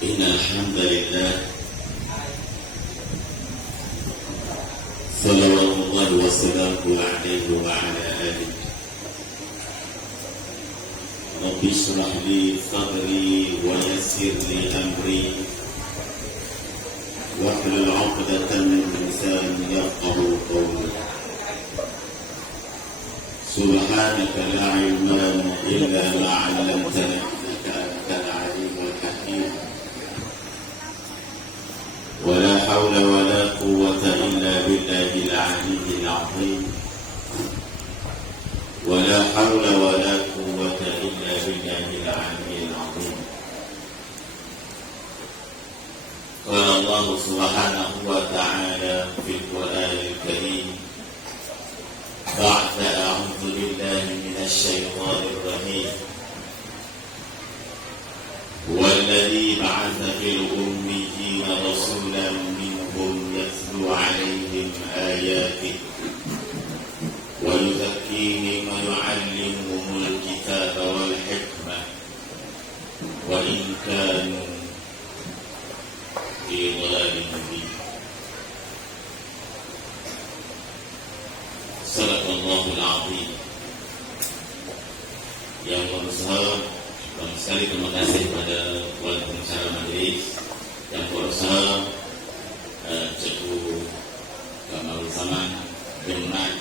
إن الحمد لله صلوات الله وسلامه عليه وعلى آله. رب اشرح لي صدري ويسر لي أمري واحلل عقدة من لساني يفقهوا قولي. سبحانك لا علم لنا إلا ما علمتنا إنك أنت العليم الحكيم. ولا حول ولا قوة إلا بالله العلي العظيم. ولا حول ولا قوة إلا بالله العلي العظيم. قال الله سبحانه وتعالى في القرآن الكريم بعد أعوذ بالله من الشيطان الرجيم. هو الذي بعث في الأميين رسولا منهم يتلو عليهم آياته ويزكيهم ويعلمهم الكتاب والحكمة وإن كانوا في ضلال مبين. صدق الله العظيم. Yang berusaha sekali terima kasih kepada wali pengacara majelis yang berusaha Cikgu Kamal Zaman Jemnat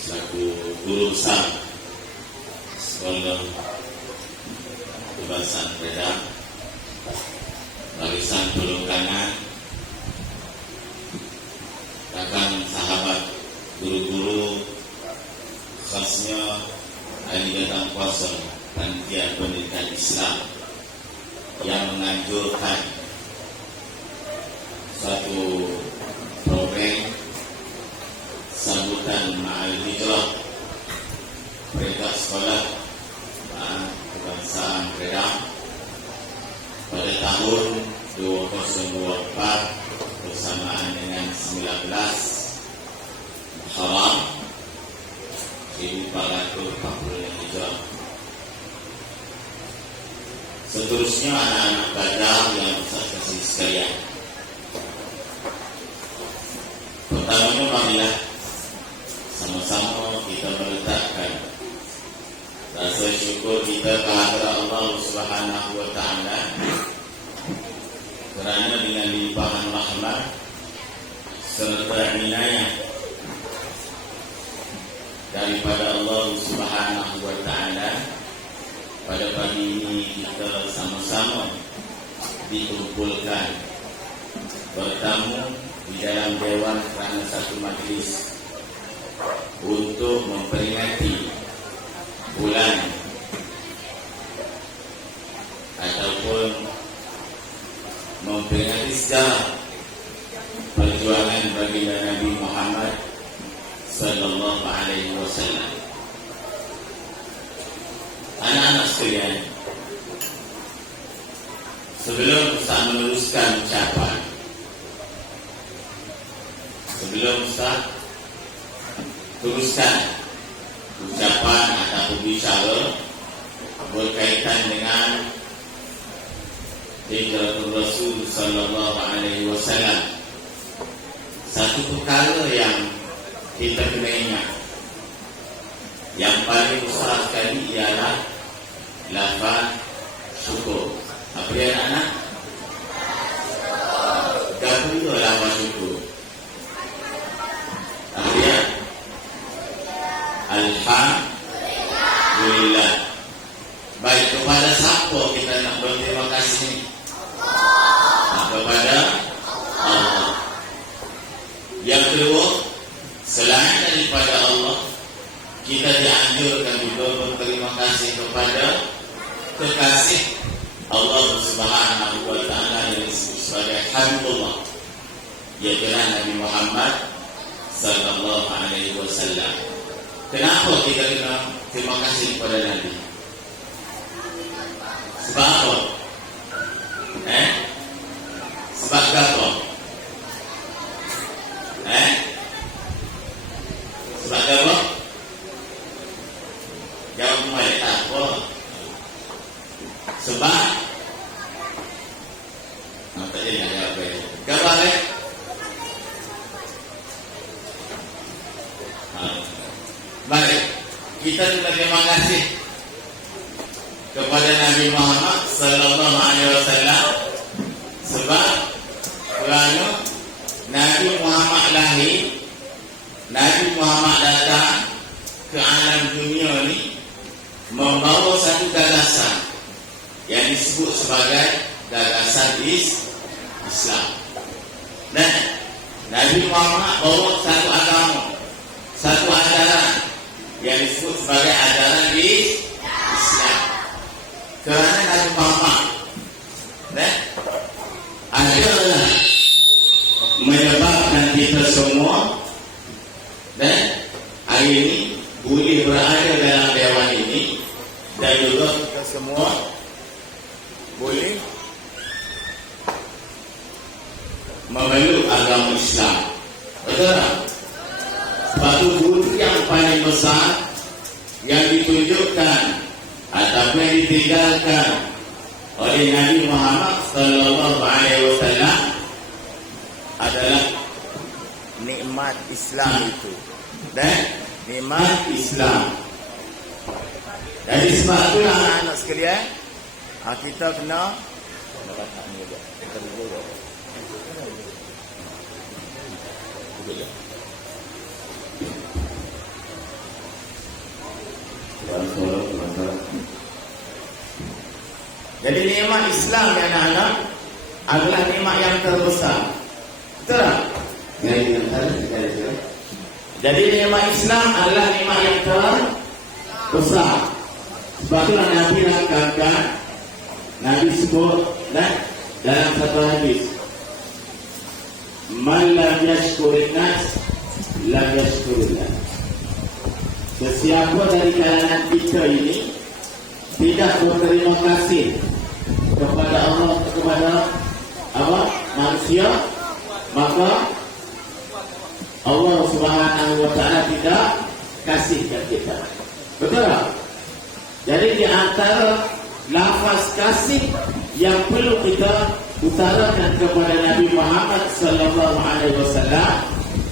selaku guru besar Sekolah Kebangsaan Kedah barisan pelungkangan rakan sahabat guru-guru khasnya ahli datang kuasa Panitia Pendidikan Islam yang menganjurkan satu program sambutan Ma'al Hijrah Perintah Sekolah Kebangsaan Kedah pada tahun 2024 bersamaan dengan 19 Muharram 1440 Hijrah. Seterusnya anak-anak Kedah yang saya kasih sekalian. Pertamanya marilah sama-sama kita meletakkan rasa syukur kita kehadirat Allah Subhanahu wa taala kerana dengan limpahan rahmat serta inayah daripada Allah Subhanahu wa taala, pada pagi ini kita sama-sama dikumpulkan bertamu di dalam dewan kerana satu majlis untuk memperingati bulan ataupun memperingati sejarah perjuangan baginda Nabi Muhammad sallallahu alaihi wasallam. Anak-anak sekalian, sebelum Ustaz meneruskan ucapan, sebelum Ustaz teruskan ucapan atau bicara berkaitan dengan hijratul Rasul sallallahu alaihi wasallam, satu perkara yang kita kena ingat, yang paling besar sekali ialah lafaz syukur. Apa dia anak-anak? Gabung lafaz syukur. Apa dia? Alhamdulillah. Baik, kepada siapa kita nak berterima kasih? Kepada Allah. Yang kedua, selain daripada Allah, kita dianjurkan juga berterima kasih kepada kekasih Allah Subhanahu wa taala yang disebut sebagai Habibullah, yaitu Nabi Muhammad sallallahu alaihi wasallam. Kenapa kita kena terima kasih kepada Nabi? Sebab apa? Sebab apa? Sebab apa? Jawab mulai tak apa? Sebab Tak ada yang apa ini. Gambar ni. Baik, kita terima kasih kepada Nabi Muhammad sallallahu alaihi wasallam sebab kerana Nabi Muhammad lahir, Nabi Muhammad datang ke alam dunia ni membawa satu gagasan yang disebut sebagai gagasan Islam. Dan Nabi Muhammad bawa satu agama, satu ajaran yang disebut sebagai ajaran Islam. Kerana Nabi Muhammad adalah menyebabkan kita semua dan hari ini boleh berada dalam dewan ini, dan juga kita semua boleh memeluk agama Islam. Betul tak? Sebab itu bukti yang paling besar yang ditunjukkan ataupun yang ditinggalkan oleh Nabi Muhammad sallallahu alaihi wasallam adalah nikmat Islam itu. Dan nikmat Islam. Jadi sebab itulah anak sekalian, kita kena jadi nikmat Islam yang anak-anak adalah nikmat yang terbesar. Betul tak? Jadi nikmat Islam adalah nikmat yang terbesar. Sebab itulah Nabi katakan, Nabi sebut dalam satu hadis, man lam yashkurin nas lam yashkurillah. Sesiapa dari kalangan kita ini tidak berterima kasih kepada Allah, kepada manusia, maka Allah Subhanahu wa taala tidak kasihkan kita. Betul tak? Jadi di antara lafaz kasih yang perlu kita utarakan kepada Nabi Muhammad sallallahu alaihi wasallam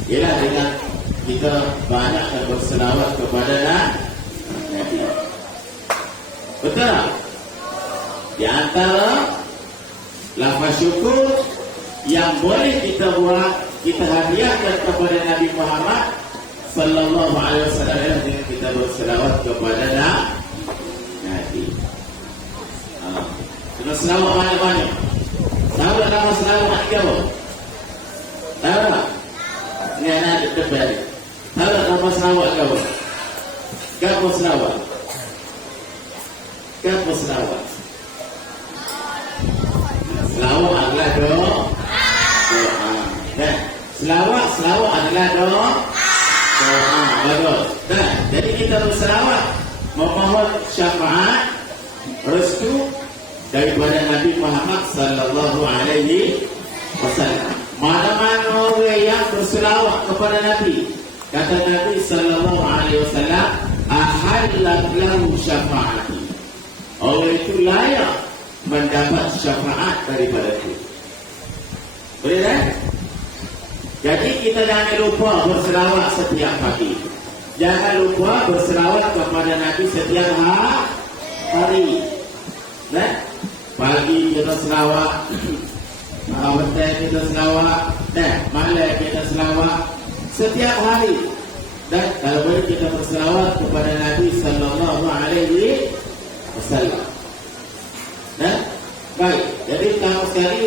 ialah dengan kita banyakkan berselawat kepada Nabi. Betul tak? Di antara lafaz syukur yang boleh kita buat, kita hadiahkan kepada Nabi Muhammad sallallahu alaihi wasallam dengan kita berselawat kepada Nabi. Kena selawat banyak-banyak. Tahu tak nama selawat ke apa? Tahu tak? Ini anak dekat. Tahu tak nama selawat ke apa? Apa selawat? Apa selawat? Selawat adalah doa. Selawat adalah doa. Bagus. Jadi kita berselawat memohon syafaat, restu daripada Nabi Muhammad sallallahu alaihi wasallam. Mana-mana orang yang berselawat kepada Nabi, kata Nabi sallallahu alaihi wasallam, ahallat lahu syafaati. Orang itu layak mendapat syafaat daripada itu. Boleh tak? Jadi kita jangan lupa berselawat setiap pagi. Jangan lupa berselawat kepada Nabi setiap hari. Pagi kita selawat, petang kita selawat, malam kita selawat setiap hari. Dan kalau boleh kita berselawat kepada Nabi sallallahu alaihi wasallam. Baik, jadi pertama sekali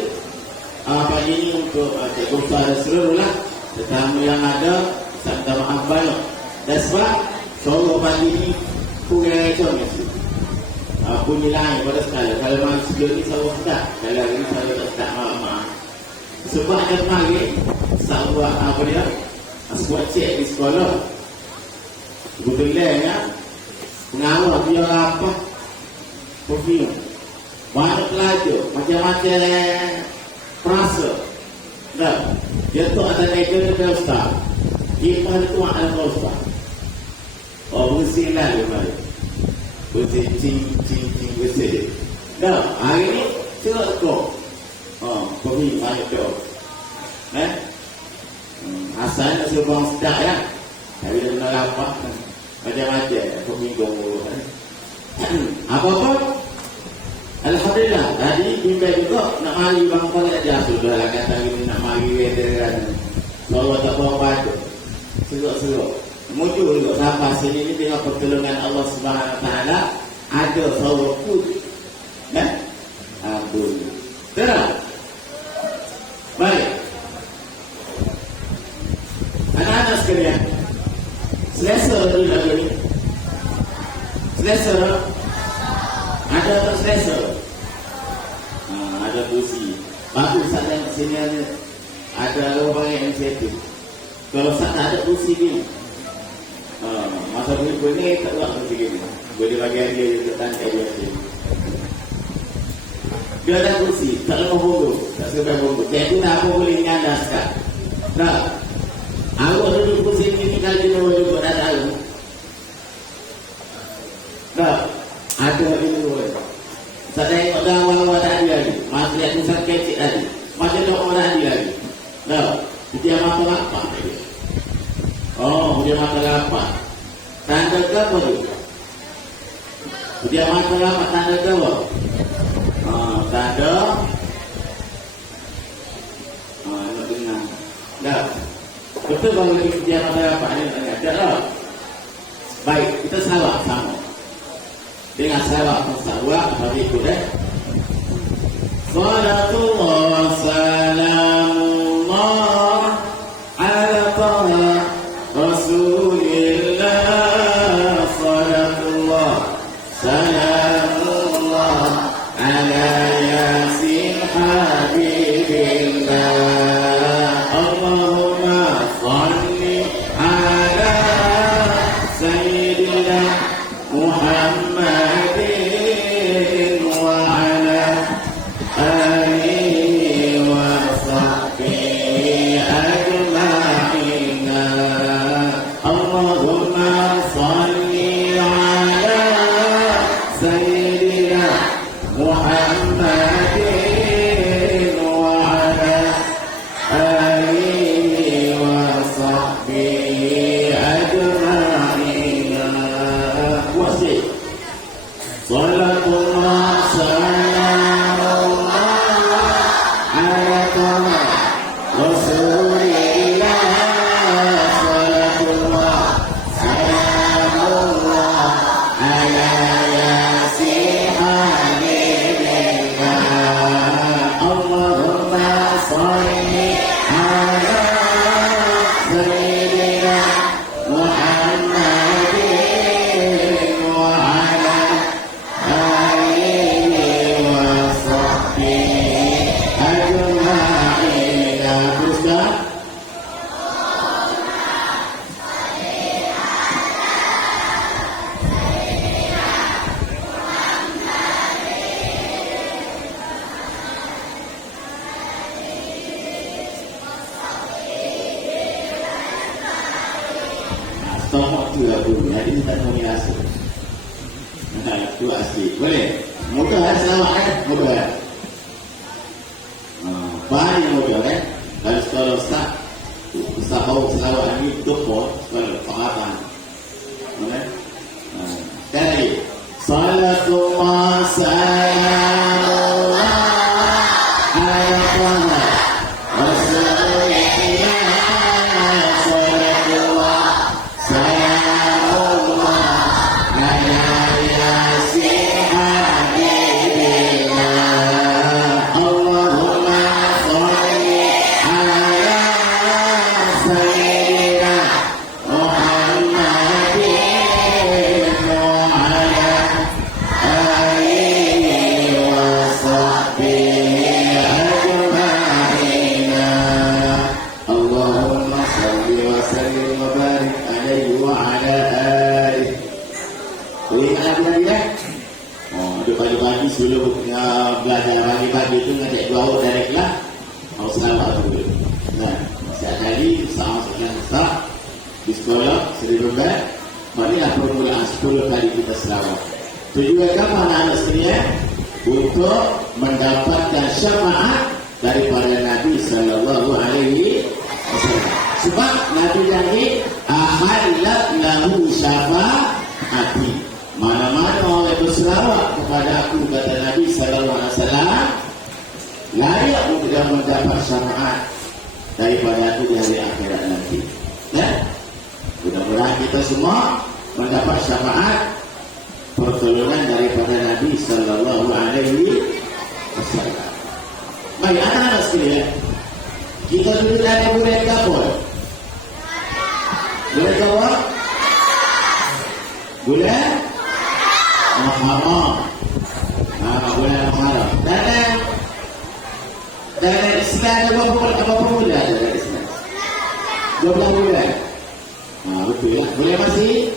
pagi ini untuk Cikgu Ustaz dan seluruhlah tetamu yang ada, saya minta maaf banyak. Dan sebab sore pagi ini kurang econ bunyi lain pada sekali. Kalau malam sebelum ni saya tak, kalau ini saya tak maaf. Sebab ada pagi saya buat apa dia, buat cek di sekolah. Kebetulannya pengawal dia apa pergi banyak pelajar macam-macam perasa. Dia tu ada negara dia ustaz, kita tu ada ustaz. Bersih lah dia balik. Bersih, cing, bersih. Hari ni, cerak kau. Ibrahim banyak doa. Asalnya sebang sedap ya. Tapi dia nak lapar macam-macam aku bingung dulu. Apa-apa alhamdulillah tadi bimbang juga nak mari bang kau aja sudah lah kata ini nak mari weather kalau tak bawa baju seruk-seruk muncul juga sampai sini ni dengan pertolongan Allah Subhanahu Wa Taala ada sawah putih ampun terang baik anak-anak sekalian selesa dulu lagu ni selesa ada tak selesa ada kursi bagus saat yang sini ada orang yang setting kalau saat tak ada kursi ni masa berikut ni tak buat kursi gini boleh bagi dia juga tangkai dia sini dia ada kursi tak lemah bonggu tak sampai bonggu jadi apa boleh nyandaskan tak awak duduk kursi ni kalau dia duduk dah tahu tak ada ini saya tengok dah awal-awal tadi lagi masih lihat tulisan kecil tadi masih ada orang tadi lagi tak dia mata lapar tadi dia mata lapar tanda ke apa tu dia mata lapar tanda ke apa tanda nak dengar tak betul kalau dia mata lapar ni tak lah baik kita salah sama dengan salah pesawat berikut Salatullah salamullah ala taha Rasulillah Salatullah salamullah ala yasin habibillah Allahumma salli ala sayyidina Muhammad وعلى آله وصحبه أجمعين اللهم صل على سيدنا محمد وعلى آله وصحبه أجمعين وسلم صلاة الله سلام الله على رسول الله صلاة الله سلام الله على ياسين حبيب الله اللهم صل على سيدنا محمد وعلى Tolong tu lagu ni, hari ni tak nominasi. Tu asli, boleh? Mudah kan selawat kan? Mudah kan? Paling mudah kan? Kalau start, bisa bawa selawat ni dukor, kalau pengalaman. Boleh? Sekali lagi. Salatullah salamullah ala taha Rasulillah salatullah salamullah ala yasin habibillah Allahumma salli ala sayyidina Muhammadin wa ala alihi wa sahbihi ajma'in Allahumma salli wa sallim wa barik alaihi wa ala alihi. Ingat lagi ya? Ada pagi-pagi sebelum belajar pagi-pagi itu ngajak doa direct lah. Mau selawat dulu. Nah, setiap kali sama-sama besar di sekolah sering berbuat. Marilah permulaan 10 kali kita selawat. Tujuan anak-anak sekalian untuk mendapatkan syafaat daripada Nabi sallallahu alaihi wasallam. Sebab Nabi janji ahallat lahu syafa'ati. Mana-mana orang berselawat kepada aku, kata Nabi sallallahu alaihi wasallam, layak untuk dia mendapat syafaat daripada aku di hari akhirat nanti. Ya? Mudah-mudahan kita semua mendapat syafaat pertolongan daripada Nabi sallallahu alaihi wasallam. Baik, anak-anak sekalian, kita duduk dari boleh kapal. Boleh kawal? Boleh? Mahal. Boleh mahal. Dan Islam ada berapa bulan ada dari Islam? 12 bulan. Betul lah. Boleh masih?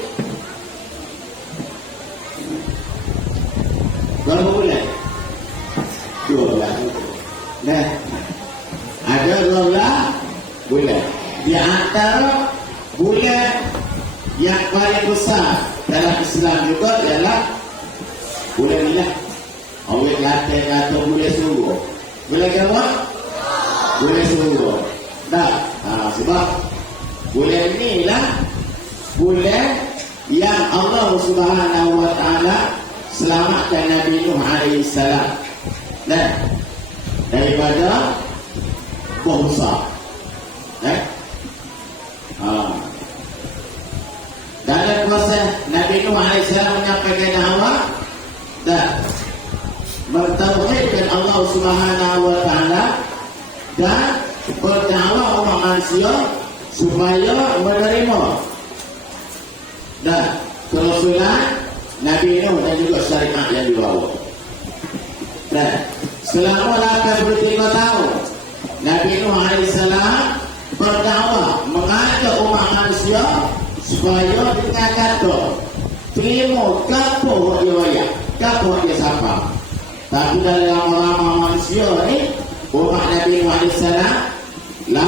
Berapa bulan? 12. Nah, ada 12 bulan. Di antara bulan yang paling besar dalam Islam juga adalah bulan ni lah. Awak kata bulan suruh. Bulan apa? Bulan suruh. Tak. Sebab bulan ni lah bulan yang Allah Subhanahu wa taala selamatkan Nabi Nuh alaihi salam. Dan daripada bangsa. Dalam proses Nabi Nuh AS menyampaikan dakwah dan bertauhidkan Allah Subhanahu wa taala dan berdakwah umat manusia supaya menerima dan kerasulan Nabi Nuh dan juga syariat yang dibawa. Dan selama 83 tahun Nabi Nuh AS berdakwah mengajak umat manusia supaya dengan kata terima kapur dia dia siapa. Tapi dalam ramai manusia ni umat Nabi Nuh AS 83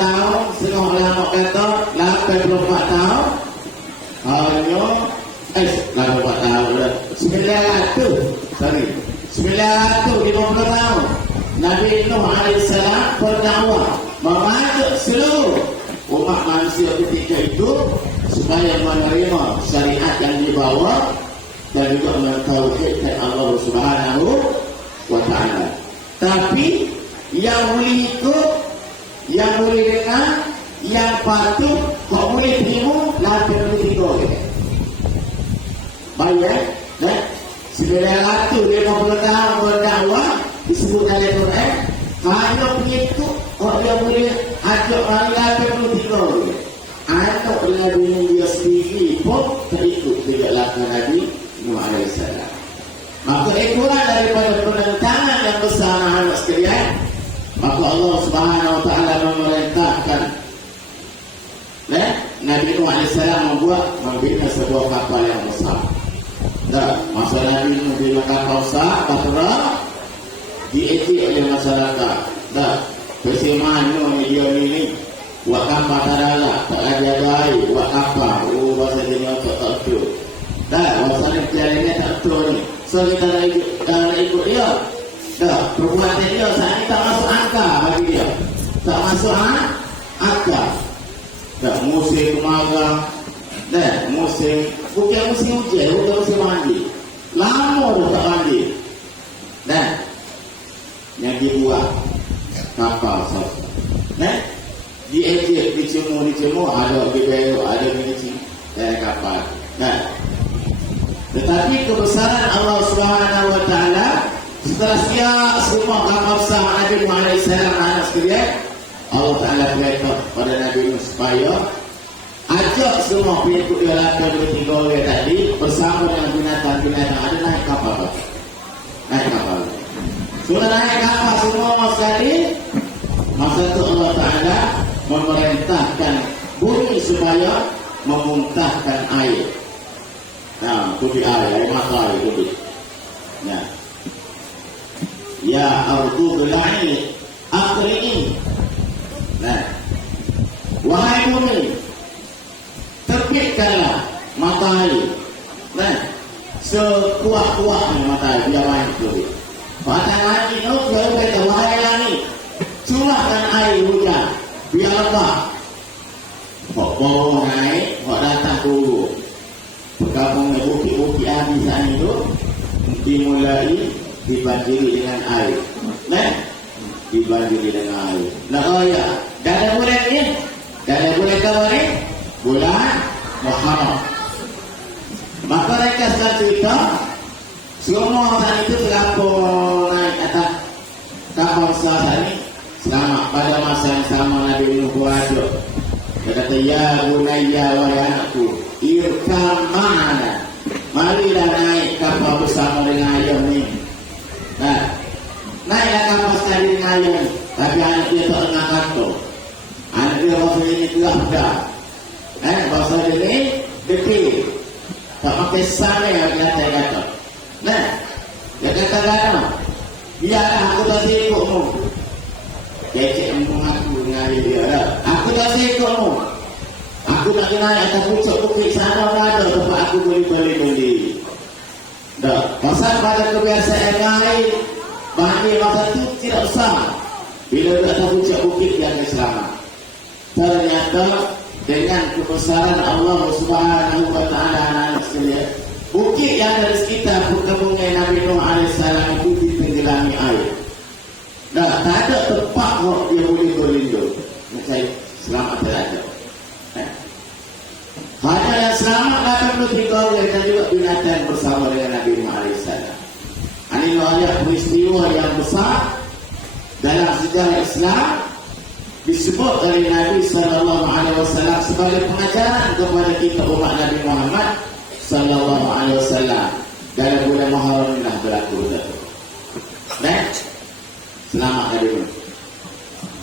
tahun, setengah lama kata 84 tahun, hanya 84 tahun 950 tahun Nabi Nuh AS berdakwah mengajak seluruh umat manusia ketika itu supaya menerima syariat yang dibawa dan juga mentauhidkan Allah Subhanahu wa taala. Tapi yang boleh ikut, yang boleh dengar, yang patut kau boleh terima 83 baik. 950 tahun berdakwah disebut dalam Quran. Hanya pengikut dia boleh ajak orang 83. Anak dengan dunia dia sendiri pun terikut dengan lakukan Nabi Nuh AS. Maka itulah daripada penentangan yang besar anak sekalian. Maka Allah Subhanahu wa taala memerintahkan Nabi Nuh AS membina sebuah kapal yang besar. Masa Nabi Nuh bila kapal besar, Bahtera diejek oleh masyarakat. Kesimanya dia ni buat kapal tak ada, tak ada air, buat kapal. Bahasa dia tak tahu. Bahasa dia jalannya tak tahu ni. So kita nak ikut dia. Perbuatan dia saat ini tak masuk akal bagi dia. Tak masuk akal. Musim kemarau. Musim bukan musim hujan, bukan musim mandi. Lama dah tak mandi. Yang dibuat kapal diejek, dicemur, ada berbelok, ada mencing kapal. Tetapi kebesaran Allah Subhanahu wa taala setelah siap semua kapal besar Nabi Nuh AS anak sekalian, Allah Taala beritahu pada Nabi Nuh supaya ajak semua pengikut dia 83 orang tadi bersama dengan binatang-binatang ada naik kapal. Sudah naik kapal semua sekali. Masa itu Allah Ta'ala memerintahkan bumi supaya memuntahkan air. Tubi air mata air tubi. Ya ardu bil'aini akhri'i. Wahai bumi, terbitkanlah mata air. Sekuat-kuatnya mata air biar main tubi. Pada hari itu dia beritahu curahkan air hujan, biar apa? Hok bawah naik, hok datang turun. Bergabung dengan bukit-bukit habisan itu dimulai dibanjiri dengan air. Nah, dibanjiri dengan air. Nah, oh ya, dah ada bulan ni? Dah ada bulan kawan ni? Bulan Muharram. Maka mereka sekarang cerita, semua orang itu terlampau naik atas kapal besar tadi. Selamat pada masa yang sama Nabi Nuh berada. Dia kata, ya bunayya wahai anakku, irkam ma'ana. Marilah naik kapal bersama dengan ayah ni. Nah, naiklah kapal sekali dengan ayah ni. Tapi anak dia tak dengar kata. Anak dia bahasa ini telah dah. Bahasa dia ni detil. Tak pakai samai bagi saya kata. Nah, dia kata-kata, biarlah aku tak ikutmu. Kecik mengaku dengan dia dah. Aku tak ikutmu. Aku nak naik atas pucuk bukit sana ada tempat aku boleh beli. Dah, pasal pada kebiasaan lain, bagi masa itu tidak usah. Bila dia atas pucuk bukit dia akan selamat. Ternyata dengan kebesaran Allah Subhanahu wa taala anak sekalian, bukit yang ada di sekitar perkebunan Nabi Nuh alaihissalam itu ditenggelami air. Dah, tak ada tempat dia boleh berlindung. Macam selamat terada. Hanya yang selamat akan bertinggal dan juga binatang bersama dengan Nabi Nuh alaihissalam. Ini adalah peristiwa yang besar dalam sejarah Islam, disebut oleh Nabi sallallahu alaihi wasallam sebagai pengajaran kepada kita umat Nabi Muhammad sallallahu alaihi wasallam. Dalam bulan Muharram ini berlaku betul. Next, selamat Nabi Nuh.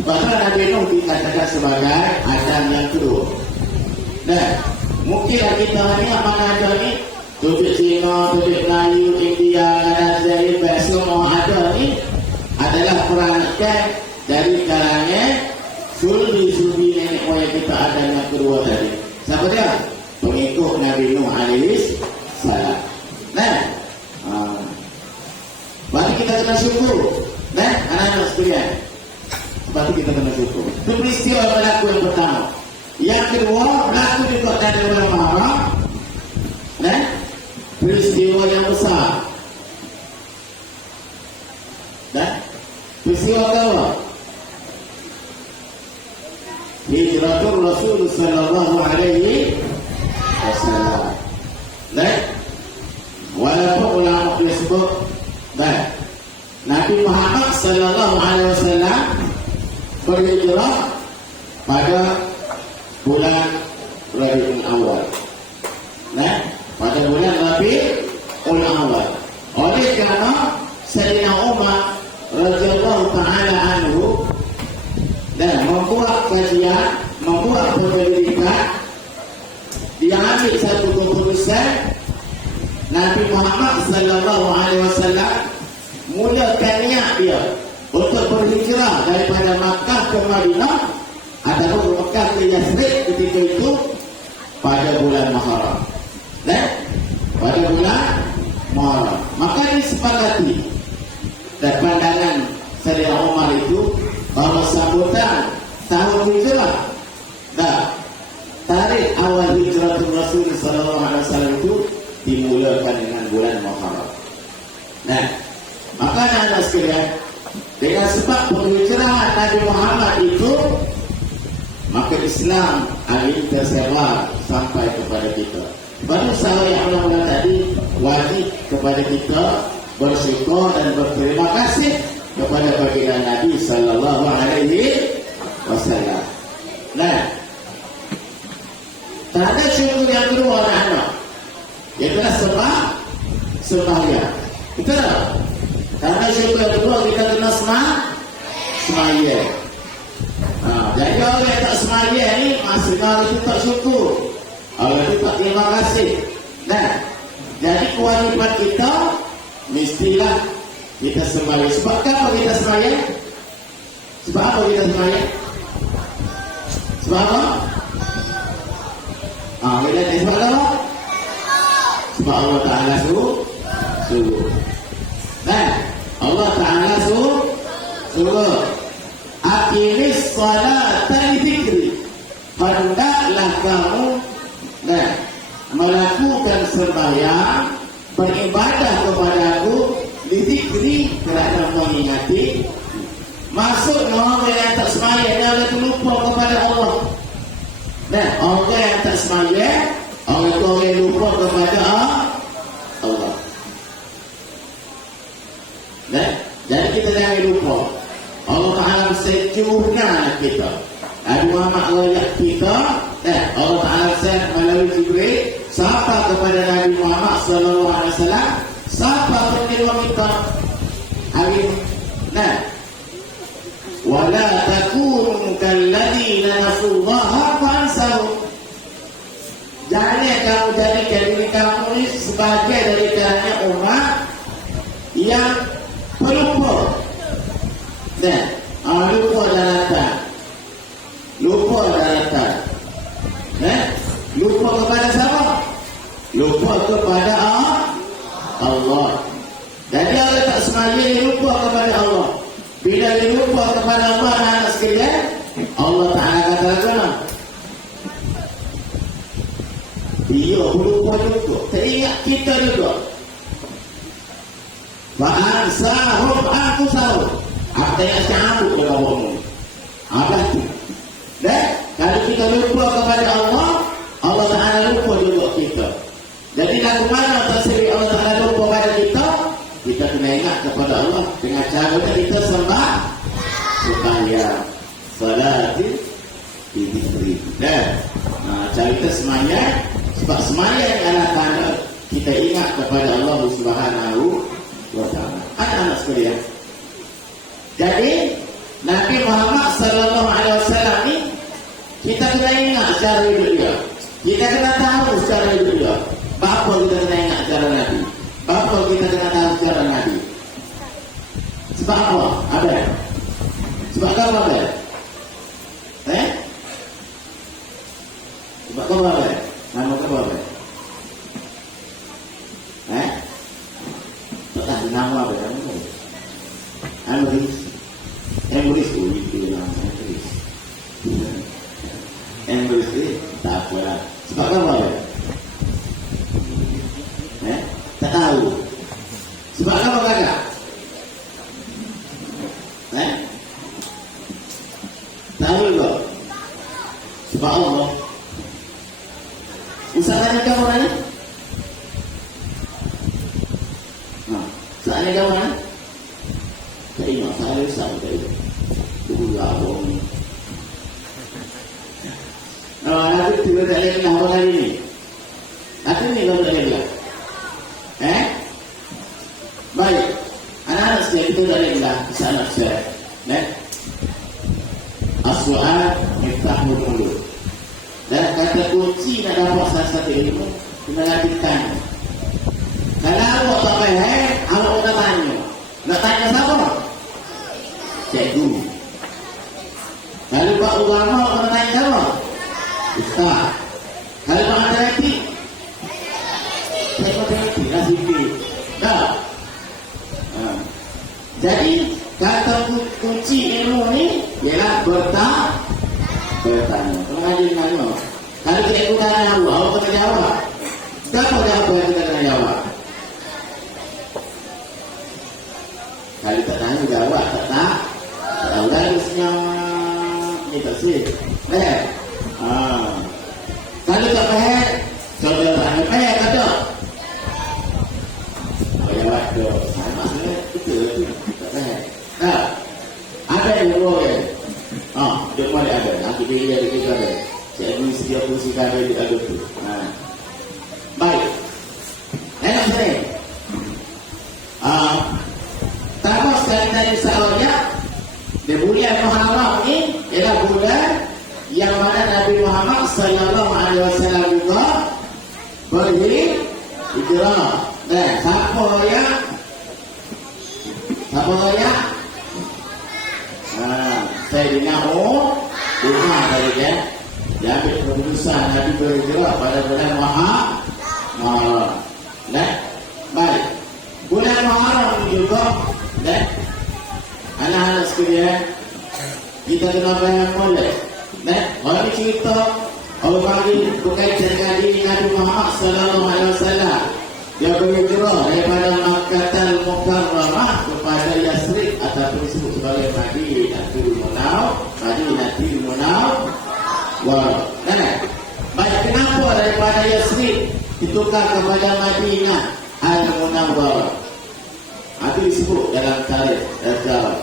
Bahkan Nabi Nuh dikatakan sebagai Adam yang kedua. Dan mungkinlah kita ni mana ada ni, tujuh Cina, tujuh Melayu, India, Arab, semua ada ni adalah peranakan dari kalangan sulbi nenek moyang kita ada yang kedua tadi. Siapa dia? Pengikut Nabi Nuh alaihi salam. Nah, berarti kita kena syukur. Nah, anak-anak sekalian, berarti kita kena syukur. Itu peristiwa berlaku yang pertama. Yang kedua berlaku juga dari bulan Muharram. Nah, peristiwa yang besar. Nah, peristiwa kedua, Hijratul Rasul sallallahu alaihi wasallam. Nah, walaupun ulama disebut Nabi Muhammad sallallahu alaihi wasallam berhijrah pada bulan Rabiul Awal. Nah, pada bulan Rabiul Awal. Oleh kerana Sayyidina Umar radhiyallahu taala anhu dan membuat kajian, membuat penyelidikan, dia ambil satu keputusan Nabi Muhammad sallallahu alaihi wasallam mulakan niat dia untuk berhijrah daripada Makkah ke Madinah ataupun Makkah ke Yathrib ketika itu pada bulan Muharram. Dan pada bulan Muharram, maka disepakati dan pandangan Sayyidina Umar itu bahawa sambutan tahun hijrah dan tarikh awal hijrah Rasul sallallahu alaihi wasallam itu dimulakan dengan bulan Muharram. Nah, maka anak sekalian, dengan sebab penghijrahan Nabi Muhammad itu, maka Islam akan tersebar sampai kepada kita. Baru saya yang mula-mula tadi wajib kepada kita bersyukur dan berterima kasih kepada baginda Nabi sallallahu alaihi wasallam. Nah, tanda syukur yang kedua anak-anak, ialah sembahyang. Betul tak? Tanda syukur yang kedua kita kena sembahyang. Jadi orang yang tak sembahyang ni maksudnya orang itu tak syukur, orang itu tak terima kasih. Nah, jadi kewajiban kita mestilah kita sembahyang. Sebab apa kita sembahyang? Sebab apa kita sembahyang? Sebab apa? Bila dia sebab apa? Sebab Allah Ta'ala suruh. Nah, Allah Ta'ala suruh. Apa ingati. Maksudnya orang yang tak sembahyang dia akan lupa kepada Allah. Nah, orang yang tak sembahyang, orang itu orang yang lupa kepada Allah. Nah, jadi kita jangan lupa. Allah Ta'ala sejurkan kita. Nabi Muhammad ayat kita. Allah Ta'ala saya melalui Jibril sapa kepada Nabi Muhammad sallallahu alaihi wasallam, sapa kepada kita hari ini. Nah, wala takunu kalladzina nasullaha fansahum. Jangan kamu jadikan diri kamu ini sebagai dari kalangan umat yang pelupa. Nah, lupa daratan. Lupa daratan. Lupa kepada siapa? Lupa kepada Allah. Jadi Allah tak semaya lupa kepada Allah. Bila dia lupa kepada Allah, anak sekalian, Allah Ta'ala katakan, dia lupa juga, teringat kita juga. Fa'ansahum anfusahum. Apa yang cabut dalam umum? Apa itu? Dan kalau kita lupa kepada Allah, Allah Ta'ala lupa juga kita. Jadi lagu mana tersebut Allah Ta'ala lupa pada kita, kita kena ingat kepada Allah dengan cara kita sembah supaya salatin diberi. Dan cara kita semayang, sebab semayang adalah tanda kita ingat kepada Allah Subhanahu wa Ta'ala. Anak-anak sekalian, jadi Nabi Muhammad sallallahu alaihi wasallam ni kita kena ingat cara hidup dia. Kita kena tahu cara hidup dia. Bapa kita kena ingat cara Nabi. Bapa kita kena tahu cara Nabi. Sebab apa? Ada. Sebab apa ada? Sebab apa ada? Nama apa ada? Tak tahu nama apa dah. Embrace itu lah. Embrace itu tak apa lah. Sebab apa ada? Tak tahu. Sebab apa kakak? Tahu juga. Sebab Allah. Usahanya kamu mana? Usahanya kamu mana? Tak ingat saya usah itu. Dulu abang ni. Nanti tiba tak lagi nak orang ini. Nanti ni kamu tak lagi. Baik. Anak-anak sekalian kita tak lagi lah. Bisa anak saya. As-su'al miftahul qulub. Dan kata kunci nak dapat salah satu ilmu, kena latihkan. Kalau awak tak faham, awak nak tanya. Nak tanya siapa? Cikgu. Kalau Pak Ulama, nak tanya siapa? Ustaz. Kalau Pak Matematik, saya matematik lah sikit. Tak? Jadi kata kunci ilmu ni ialah bertanya. Kalau ngaji dengan kalau cikgu tanya awak kena jawab. Siapa jawab yang kita kena jawab? Kalau tak tanya jawab, tak tahu lagi senyum ni tak sih. Kalau tak faham, coba tanya faham kata. Jawab tu, maksudnya itu tak faham. Ada yang boleh. Dia boleh ada. Nanti dia ada. Cikgu sedia fungsikan dia ada tu. Baik. Enak saya. Tambah sekali tadi soalnya, di bulan Muharram ini ialah bulan yang mana Nabi Muhammad sallallahu alaihi wasallam juga berhijrah. Siapa yang saya dengar rumah tadi kan dia ambil keputusan Nabi berhijrah pada bulan Muharram. Baik. Bulan Muharram juga anak-anak sekalian kita kena faham boleh. Orang ni cerita Allah bagi berkaitan dengan diri Nabi Muhammad sallallahu alaihi wasallam. Dia berhijrah daripada Makkah al-Mukarramah kepada Yasrib atau Madinatil Munawwarah. Baik, kenapa daripada Yasrib ditukar kepada Madinah Al-Munawwarah? Itu disebut dalam tarikh sejarah.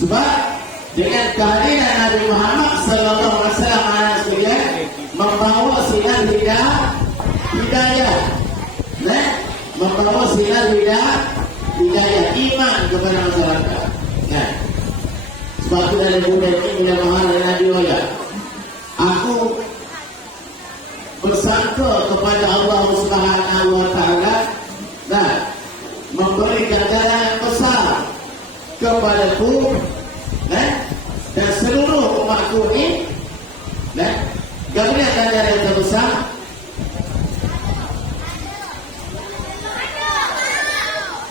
Sebab dengan kehadiran Nabi Muhammad sallallahu alaihi wasallam membawa sinar hidayah, membawa sinar hidayah iman kepada masyarakat. Sebab itu dari budak ini bila mahal Nabi Wala, aku bersangka kepada Allah Subhanahu wa taala dan memberi ganjaran yang besar kepadaku dan seluruh umatku ini. Ganjaran yang terbesar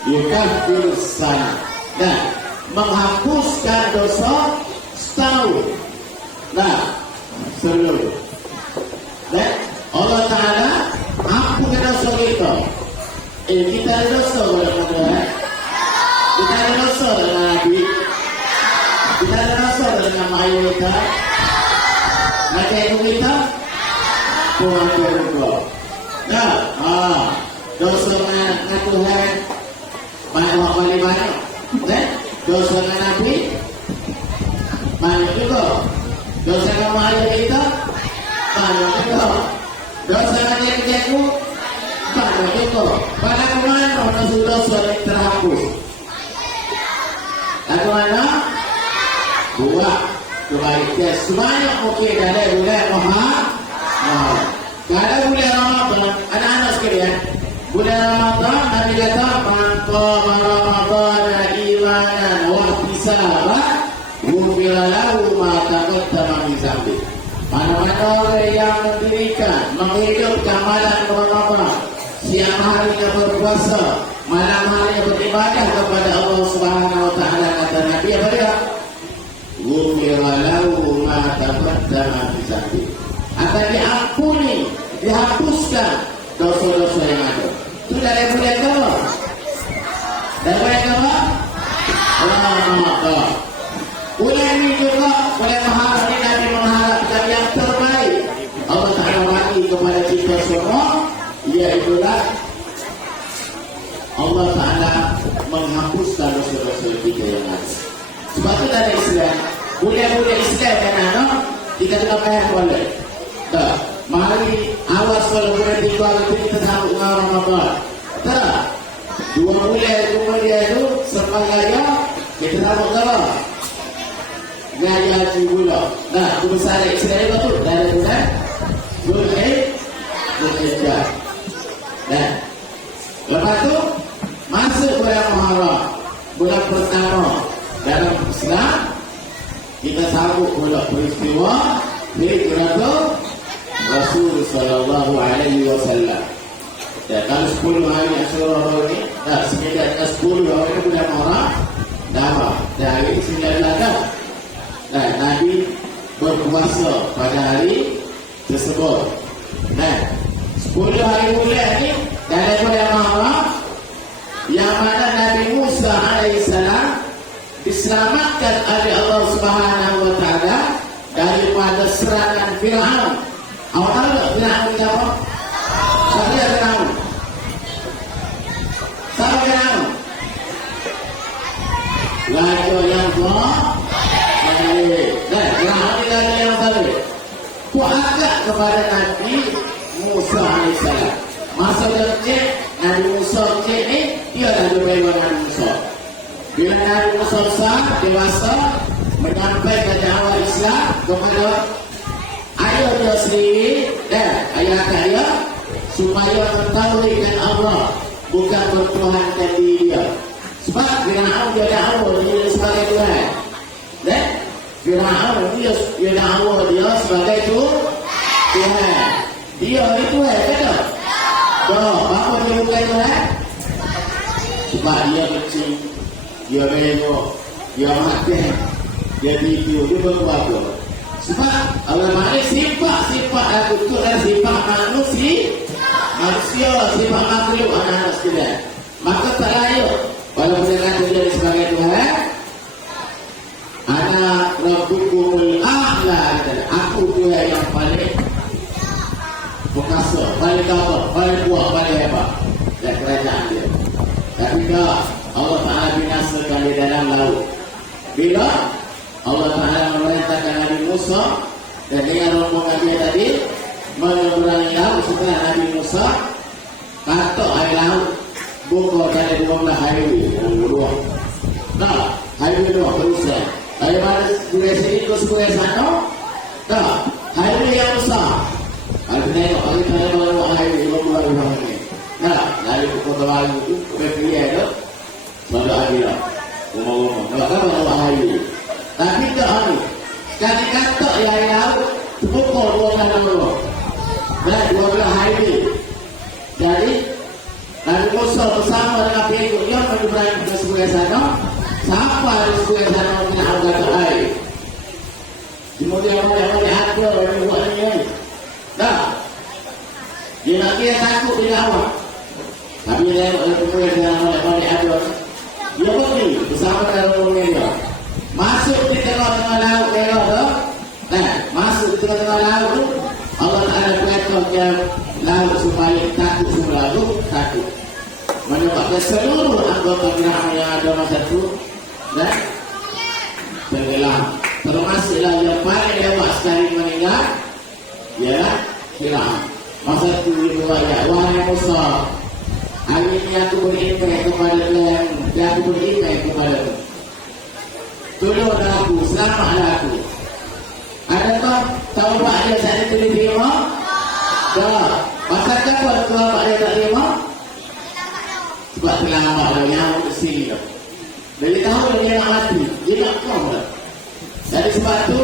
yukafir sana, dan menghapuskan dosa setahun. Seluruh. Allah Ta'ala ampunkan dosa kita. Kita ada dosa mudah-mudahan. Kita ada dosa dengan Nabi. Kita ada dosa dengan Mayu kita. Maka ibu kita pengakuan juga. Dosa dengan Tuhan banyak. Dosa dengan Nabi banyak juga. Dosa dengan Mayu kita banyak juga. Dosa dengan yang jago banyak juga. Pada kemana dosa yang terhapus? Dan kemana? Buat kebaikan sebanyak mungkin dari bulan Muharram. Kalau bulan Ramadan, anak-anak sekalian, bulan Ramadan Nabi kata man qama Ramadan imanan wa ihtisaban ghufira lahu ma taqaddama min dhanbi. Mana-mana orang yang menghidupkan malam Ramadan, siang harinya berpuasa, malam harinya beribadah kepada Allah Subhanahu wa taala, kata Nabi apa dia? Ghufira lahu ma taqaddama min dhanbi. Akan diampuni, dihapuskan dosa-dosa yang ada. Itu dari bulan apa? Dari bulan apa? Ramadan. Bulan ini juga bulan Muharram ini Nabi mengharapkan yang terbaik. Allah Ta'ala bagi kepada kita semua, iaitulah Allah Ta'ala menghapuskan dosa-dosa kita yang ada. Sebab itu dari Islam, bulan-bulan Islam kan kita tidak payah boleh. Mari awas kalau bulan 3 itu kita sambut dengan Ramadan. Tak, 2 bulan kemudian itu sepagaya kita sambut apa? Ngaji haji pula. Itu besar Islam itu dari bulan Zulhijjah. Lepas itu masuk bulan Muharram, bulan pertama dalam Islam, kita sambut pula peristiwa hijrah Rasul sallallahu alaihi wasallam. Kalau 10 hari Asyura ini, sekitar 10 hari itu bulan Muharram, dari 9 dah. Nabi berpuasa pada hari tersebut. 10 hari bulan ini dari bulan Muharram, yang mana Nabi Musa alaihissalam diselamatkan oleh Allah Subhanahu wa taala daripada serangan Firaun. Awak tahu tak Firaun itu apa? Siapa Firaun? Siapa Firaun? Raja yang Firaun ini yang tadi kuat kepada Nabi Musa alaihissalam. Masa kecil Nabi Musa kecil ni dia dah berbeza Nabi Musa. Bila Nabi Musa besar dewasa menyampaikan dakwah Islam kepada ayah dia sendiri dan ayah dia supaya mentauhidkan Allah, bukan bertuhankan diri dia. Sebab Firaun dia dakwah dia sebagai Tuhan. Firaun dia dakwah dia sebagai Tuhan. Dia itu kata. Apa dia bukan Tuhan? Sebab dia kecil, dia bengok, dia makan, dia tidur, dia berbuat. Sebab Allah Malik sifat aku itu adalah sifat manusia, sifat makhluk anak-anak sekalian. Maka tak layak walaupun dia kata dia sebagai Tuhan. Anak Rabbukumul dibinasakan di dalam laut. Bila Allah Ta'ala memerintahkan Nabi Musa dan dengan rombongan dia tadi menyeberangi laut setelah Nabi Musa katok air laut buka pada 12 highway dua. Nah, highway dua terusan. Daripada sebelah sini ke sebelah sana, nah, highway yang besar. Kalau kita tengok, kalau kita tengok highway dua ini. Nah, dari kota Baru itu, Kepiye itu, pada akhirnya, rumah-rumah. Nah, kan bawa highway. Tapi tak ada. Sekali katok yang laut, buka 12 dulu. Dan 12 highway. Jadi, Nabi Musa bersama dengan pengikutnya menyeberangi ke sebelah sana. Sampai di sebelah sana mengenal kata air. Kemudian ada yang buat ini. Nah, dia nak kira takut di awak. Tapi dia kemudian oleh ada. Dia pergi bersama dengan rombongannya. Masuk di tengah-tengah laut tu. Nah, masuk di tengah-tengah laut tu. Allah Ta'ala berkata laut supaya takut semua tu takut. Menyebabkan seluruh anggota gerhana yang ada masa itu dan tenggelam. Termasuklah yang paling hebat sekali meninggal ialah Firaun. Masa itu dia berkata, wahai Musa, hari ini aku beriman kepada kalian dan aku beriman kepada tu. Tolonglah aku, selamatlah aku. Adakah taubat dia saat itu diterima? Tak. Pasal apa taubat dia tak terima? Sebab terlambat dah nyawa ke sini dah. Dari tahu dia nak mati, dia nak kau dah. Dari sebab tu,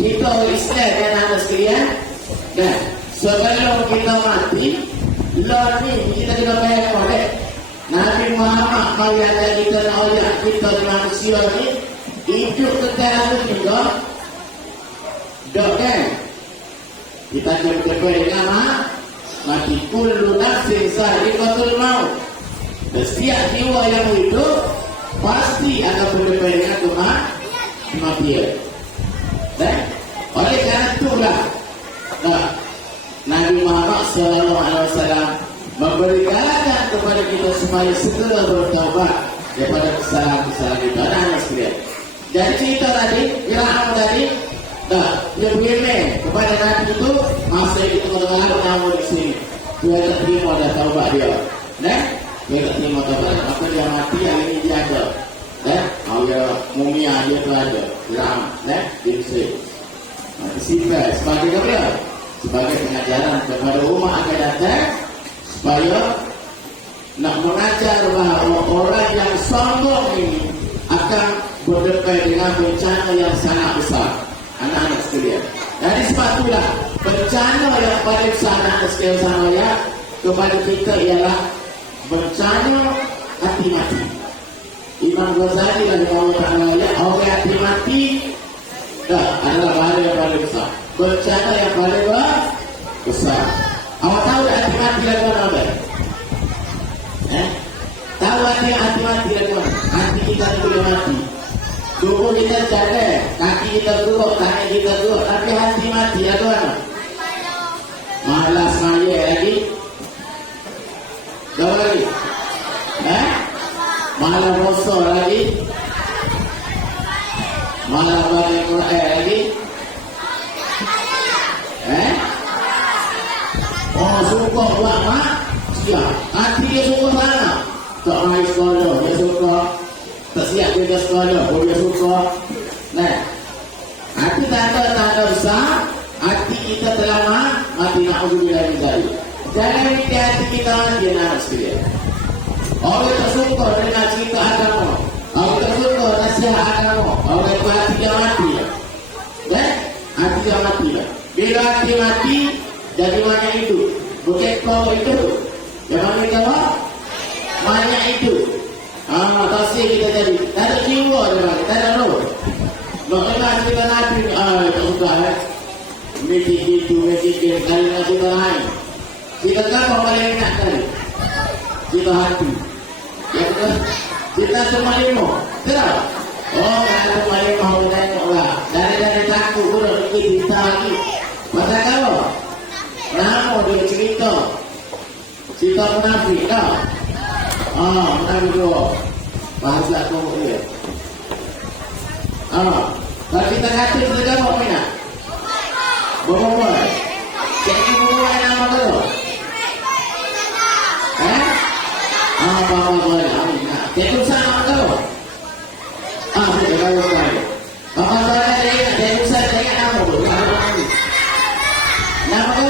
kita Islam dan anak sekalian, dan sebelum kita mati, lah ni kita kena bayar kodek. Nabi Muhammad mau yang kita nak ajak kita di manusia ni, hidup kekal tu juga, dok kan? Kita jumpa dengan mati kullu nafsin sa'iqatul maut. Setiap jiwa yang hidup pasti akan berdepan dengan kematian. Dan oleh kerana itulah Nabi Muhammad SAW memberikan kepada kita supaya segera bertaubat daripada kesalahan-kesalahan kita. Jadi cerita tadi, Firaun tadi, dia beriman kepada Nabi itu masa itu mendengar di sini. Dia tak terima dah taubat dia. Dia tak terima taubat. Maka dia mati, hari ini dia ada. Dia mumia dia tu ada. Firaun, di Mesir. Disipel sebagai apa? Sebagai pengajaran kepada umat akan datang supaya nak mengajar bahawa orang yang sombong ini akan berdepan dengan bencana yang sangat besar. Anak-anak sekalian. Dari sebab itulah bencana yang paling besar anak sekalian saya kepada kita ialah bencana hati mati. Imam Ghazali dan orang hati mati adalah bahaya yang paling besar. Bencana yang paling besar. Awak tahu hati mati dan mana? Tahu hati mati dan mana? Hati kita boleh mati. Tubuh kita jaga, kaki kita turut, tangan kita turut, tapi hati mati ada mana? Malas maya lagi. Tahu lagi? Malah bosor lagi. Malah balik Quran lagi. Oh, suka buat mak. Siap. Hati dia suka mana? Tak main sekolah, dia suka. Tak siap dia sekolah, dia suka. Hati tanda-tanda besar. Hati kita telah mati na'udzubillah min dzalik. Jangan mimpi hati kita dia nak sekalian. Orang tak suka dengan cerita agama. Orang tak suka nasihat agama. Orang itu hati dia mati. Hati dia mati. Bila hati mati, jadi banyak itu. Bukan kau itu. Yang mana kita apa? Banyak itu. Tasik kita jadi. Tak ada jiwa dia. Tak ada roh. Maknanya kita nabi. Tak suka. Medik itu, medik kali nak kita lain. Kita tak apa paling ingat tadi. Kita hati. Kita semua lima. Tidak? Oh, kalau semua lima mau tengoklah. Dari takut pun kita lagi. Masa kau? Nama dia cerita. Cerita munafik tak? menang dua. Bahasa aku dia. Kalau kita kata kita jawab mana? Boboiboy. Cikgu boboiboy nama tu? Boboiboy. Cikgu sama tu? Kita tahu sekali. Kalau saya ingat, cikgu saya ingat nama tu. Nama tu?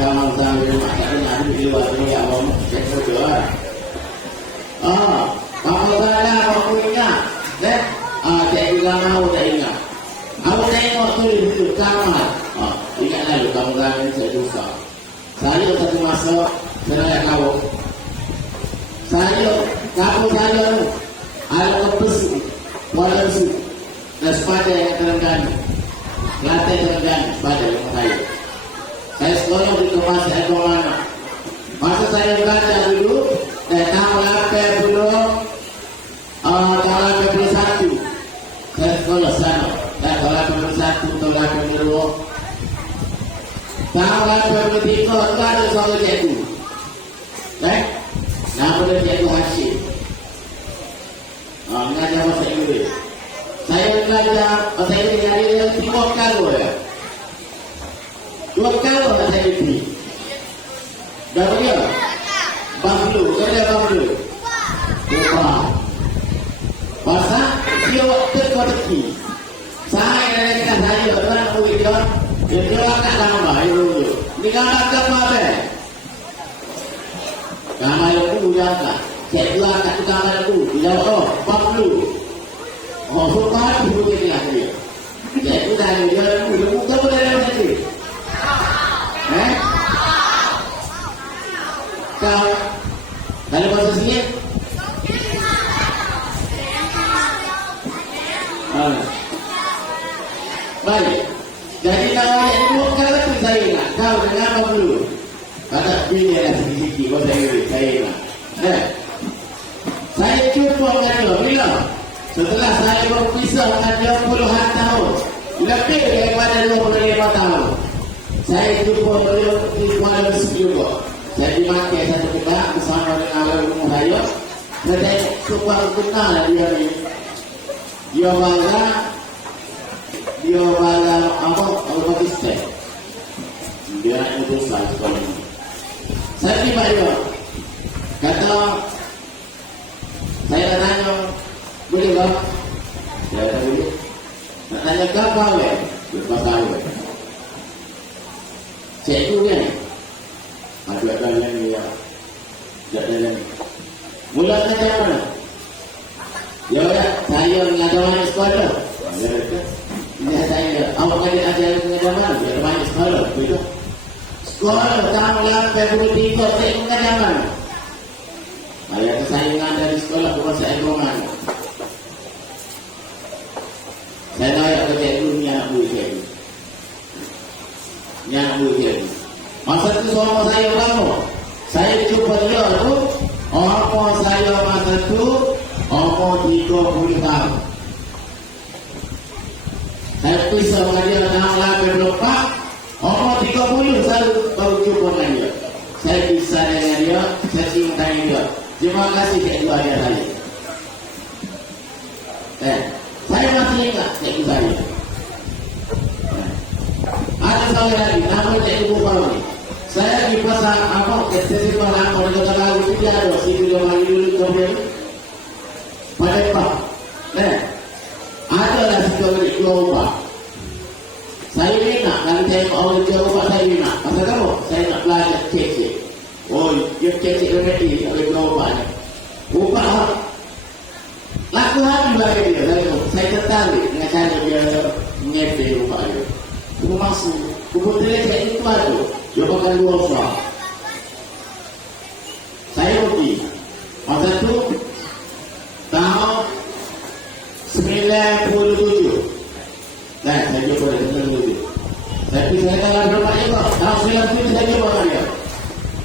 Kalau saya ingat, tak ingat di luar tu ya, cikgu tu. Kalau saya aku ingat, cikgu lama tak ingat. Aku tengok tu di kamar. Ingat lalu kamu kan saya dosa. Saya satu masa saya kau. Saya ada kepes walau su dan sepeda yang terenggan, lantai terenggan sepeda yang saya. Saya sekolah di kelas ekonomi. Masa saya belajar dulu, saya tahu lantai belum, tahun 21. Saya sekolah sana. Tahun 21, tahun 22. Tahun 23, tak ada soal cikgu. Nama dia Cikgu Hashim. Mengajar bahasa Inggeris. Saya belajar bahasa Inggeris hari ini 3 kali ya. 2 kali bahasa Inggeris. Dah pergi? Banglu, kerja banglu. Lupa. Bahasa dia waktu kau teki. Saya dengan saya orang murid dia kat nama itu. Ni gambar apa? Gambar itu jaga. Cikgu kat gambar itu. Dia banglu. Suka dulu dia dia. Cikgu dah dia buka boleh macam ni. Kau dalam bahasa sini? Baik. Jadi kalau itu kalau tu saya ingat. Kau dengar apa dulu? Kata bini ada sedikit. Kau saya ingat. Saya cuba dengan dia. Bila? Setelah saya berpisah dengan dia puluhan tahun. Lebih daripada 25 tahun. Saya cuba beliau di Kuala Lumpur juga. Saya dimakai satu kita bersama dengan orang saya. Saya cuba kenal dia ni. Dia bala apa Pakistan. Dia itu salah sekolah. Saya tiba dia. Kata saya tanya boleh tak? Saya tanya boleh. Nak tanya apa weh? Lepas tahu. Cikgu kan? Ada yang dia. Ada yang. Mula tanya mana? Ya, saya mengajar sekolah. Ya, ini saya. Awak kali ajar mengajar mana? Ya, banyak sekolah. Betul. Sekolah tahun 83 saya mengajar mana? Saya kesayangan dari sekolah bukan saya roman. Saya layak ke cikgu ni anak buah cikgu. Ni anak buah cikgu. Masa itu seorang saya lama. Saya cuba dia tu. Umur saya masa itu umur 30 tahun. Saya pisah dengan dia tahun 84. Umur 30 saya baru jumpa dengan dia. Saya pisah dengan dia. Saya cintai dia. Terima kasih cikgu ayah saya. Saya masih ingat cikgu saya. Ada sekali lagi, nama cikgu Bukhari. Saya di pasar apa? Festival apa? Kita tahu tidak ada. Situ dia mari dulu kemudian. Pada pak. Adalah sekali coba. Saya minat kalau saya mau coba saya minat. Pasal kamu, saya nak belajar cek. Oh, dia cek remedi oleh coba ni. Bukan. Laku hati bagi dia. Saya tertarik dengan cara dia ngepel rupa dia. Aku masuk. Kebetulan saya itu ada. Dia pakai 2 franc. Saya pergi. Masa itu tahun 97. Saya jumpa dia 97. Tapi saya kalau berapa juga. Tahun 97 saya jumpa dia.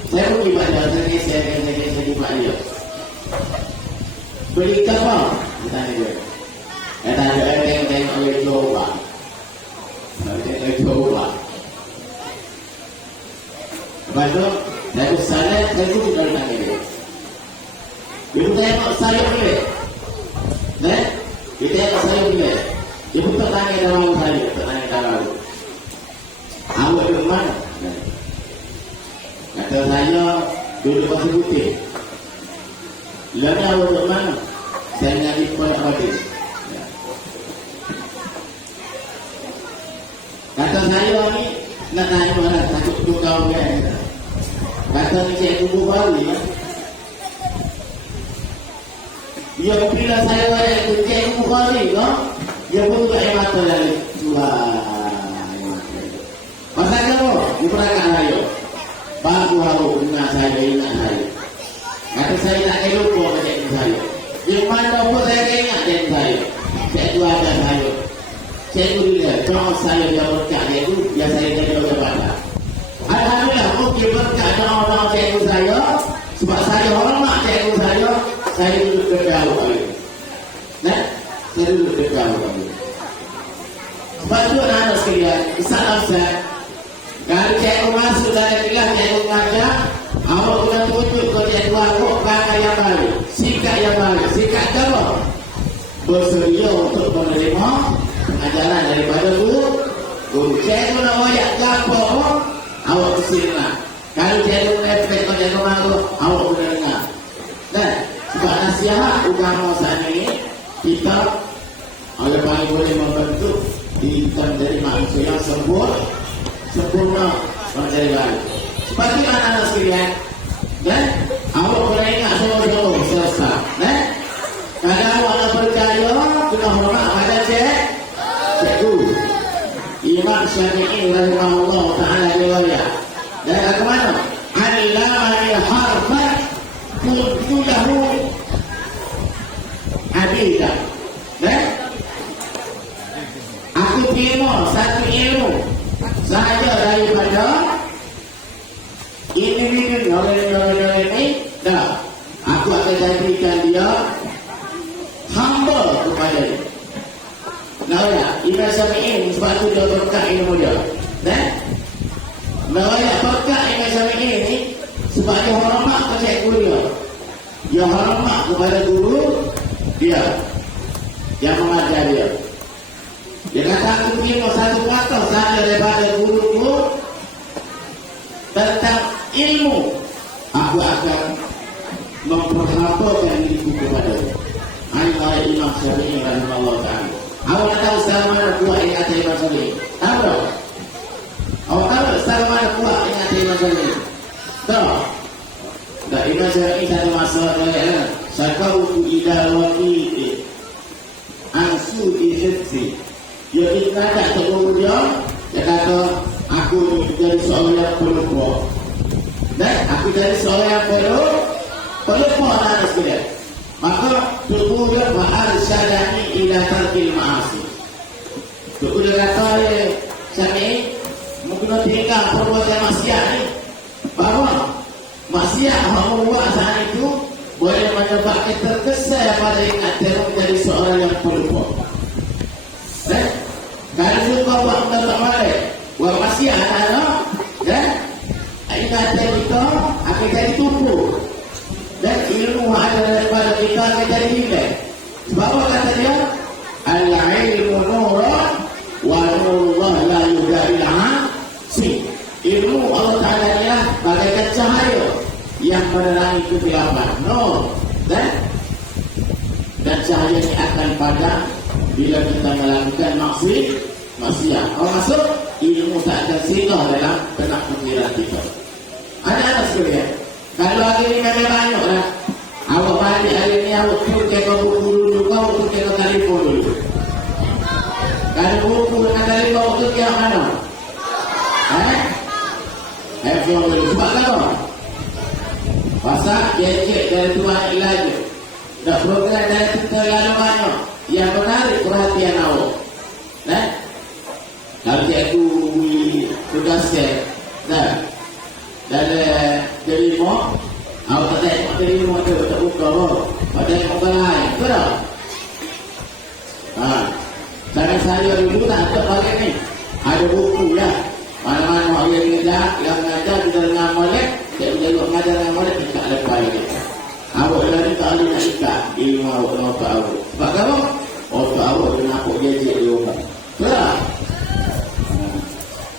Saya pergi pada saya jumpa dia. Beli kapal. Kita tanya dia. Kita tengok oleh coba. Lepas tu, saya ke sana, saya kutip dari tangan dia. Ibu tengok saya boleh. Dia tengok saya boleh. Ibu tak tanya dalam saya, tak tanya dalam. Awak di mana? Kata saya duduk pasal putih. Lalu awak di mana? Saya ngaji kepada Fadil. Kata saya ni nak tanya mana takut tu kau kan? Kata ni cikgu Bukhari ya. Dia bila saya tu cikgu Bukhari kan? Dia pun tak mata dari Tuhan. Masa kamu di perangkat saya, baru haru dengan saya ingat saya. Kata saya nak lupa pada cikgu saya. Di mana pun saya ingat cikgu saya. Cikgu ada saya. Cikgu dia, kalau saya dia berkat dia itu, biar saya jadi jabatan. Alhamdulillah, mungkin berkat orang-orang cikgu saya, sebab saya hormat cikgu saya duduk bergaul kali. Saya duduk bergaul kali. Sebab itu anak sekalian, salam saya. Kalau cikgu masuk dalam kelas, cikgu mengajar, awak kena tunjuk ke cikgu aku, pakai yang baru, sikap yang baru, sikap apa? Bersedia untuk menerima ajaran daripada guru. Cikgu nak wayak apa pun, awak kesinilah. Kalau cikgu efek atau cikgu malu, awak boleh dengar. Dan sebab nasihat agama saat ini, kita oleh paling boleh membentuk kita menjadi manusia yang sempurna menjadi baik. Seperti anak-anak sekalian, dan awak boleh ingat semua selesai. Kadang awak nak percaya, kena hormat pada cikgu. Imam Syafi'i rahimahullah ta'ala riwayat. Dan ke mana? Allamani harfan kuntu lahu abidan. Aku terima satu ilmu sahaja daripada ini dah. Aku akan jadikan dia hamba kepada dia. Nah ya, Imam Syafi'i sebab tu dia berkat ilmu dia. Nah ya, berkat Imam Syafi'i ni sebab dia hormat ke cikgu dia. Dia hormat kepada guru dia yang mengajar dia. Dia kata aku terima satu kata sahaja daripada guru tentang ilmu. Aku akan memperhambakan diriku kepada dia. Hanya Imam Syafi'i rahimahullah ta'ala. Awak tahu secara mana kuat ingat Imam Syafi'i? Tahu tak? Awak tahu secara mana kuat ingat Imam Syafi'i? Tahu? Tak, Imam Syafi'i satu masa kata, Syakautu idawati ansu izidsi. Dia ingat tegur dia kata, aku jadi seorang yang pelupa. Dan aku jadi seorang yang pelupa anak sekalian. Maka tegur dia syadani ila tarkil ma'asi. Tegur dia kata Syafi'i mungkin tinggal perbuatan maksiat ni, bahawa maksiat yang membuat saat itu boleh menyebabkan terkesan pada ingat dia menjadi seorang yang pelupa. Kalau suka buat tak balik, buat maksiat ingatan kita akan jadi tumpul. Dan ilmu ada daripada kita akan jadi nilai. Sebab apa kata dia? Al-ilmu nurun wa nurullah la yudailah. Ilmu Allah Ta'ala adalah bagaikan cahaya yang menerangi kegelapan. Dan cahaya ini akan padam bila kita melakukan maksiat. Kalau masuk, ilmu tak akan singgah dalam benak pikiran kita. Anak-anak sekalian, kalau hari ini memang banyak lah. Awak balik hari ini, awak tu tengok buku dulu, kau tu tengok telefon dulu. Kalau buku dengan telefon, awak tu tengok mana? Telefon dulu. Sebab apa? Pasal gadget dari Tuhan Ilahi. Dah program dari terlalu banyak yang menarik perhatian awak. Kalau cikgu tugaskan dan terima, awak tak tengok terima tu, tak buka pada orang lain, betul tak? Jangan saya dulu tak ada bagi ni. Ada buku ya. Mana-mana yang mengajar kita dengan molek, tak menjaga pengajaran awak ikat lepas lagi. Awak tadi tak boleh nak ikat ilmu awak dengan otak awak. Sebab apa? Otak awak dia nampak gadget di rumah. Betul?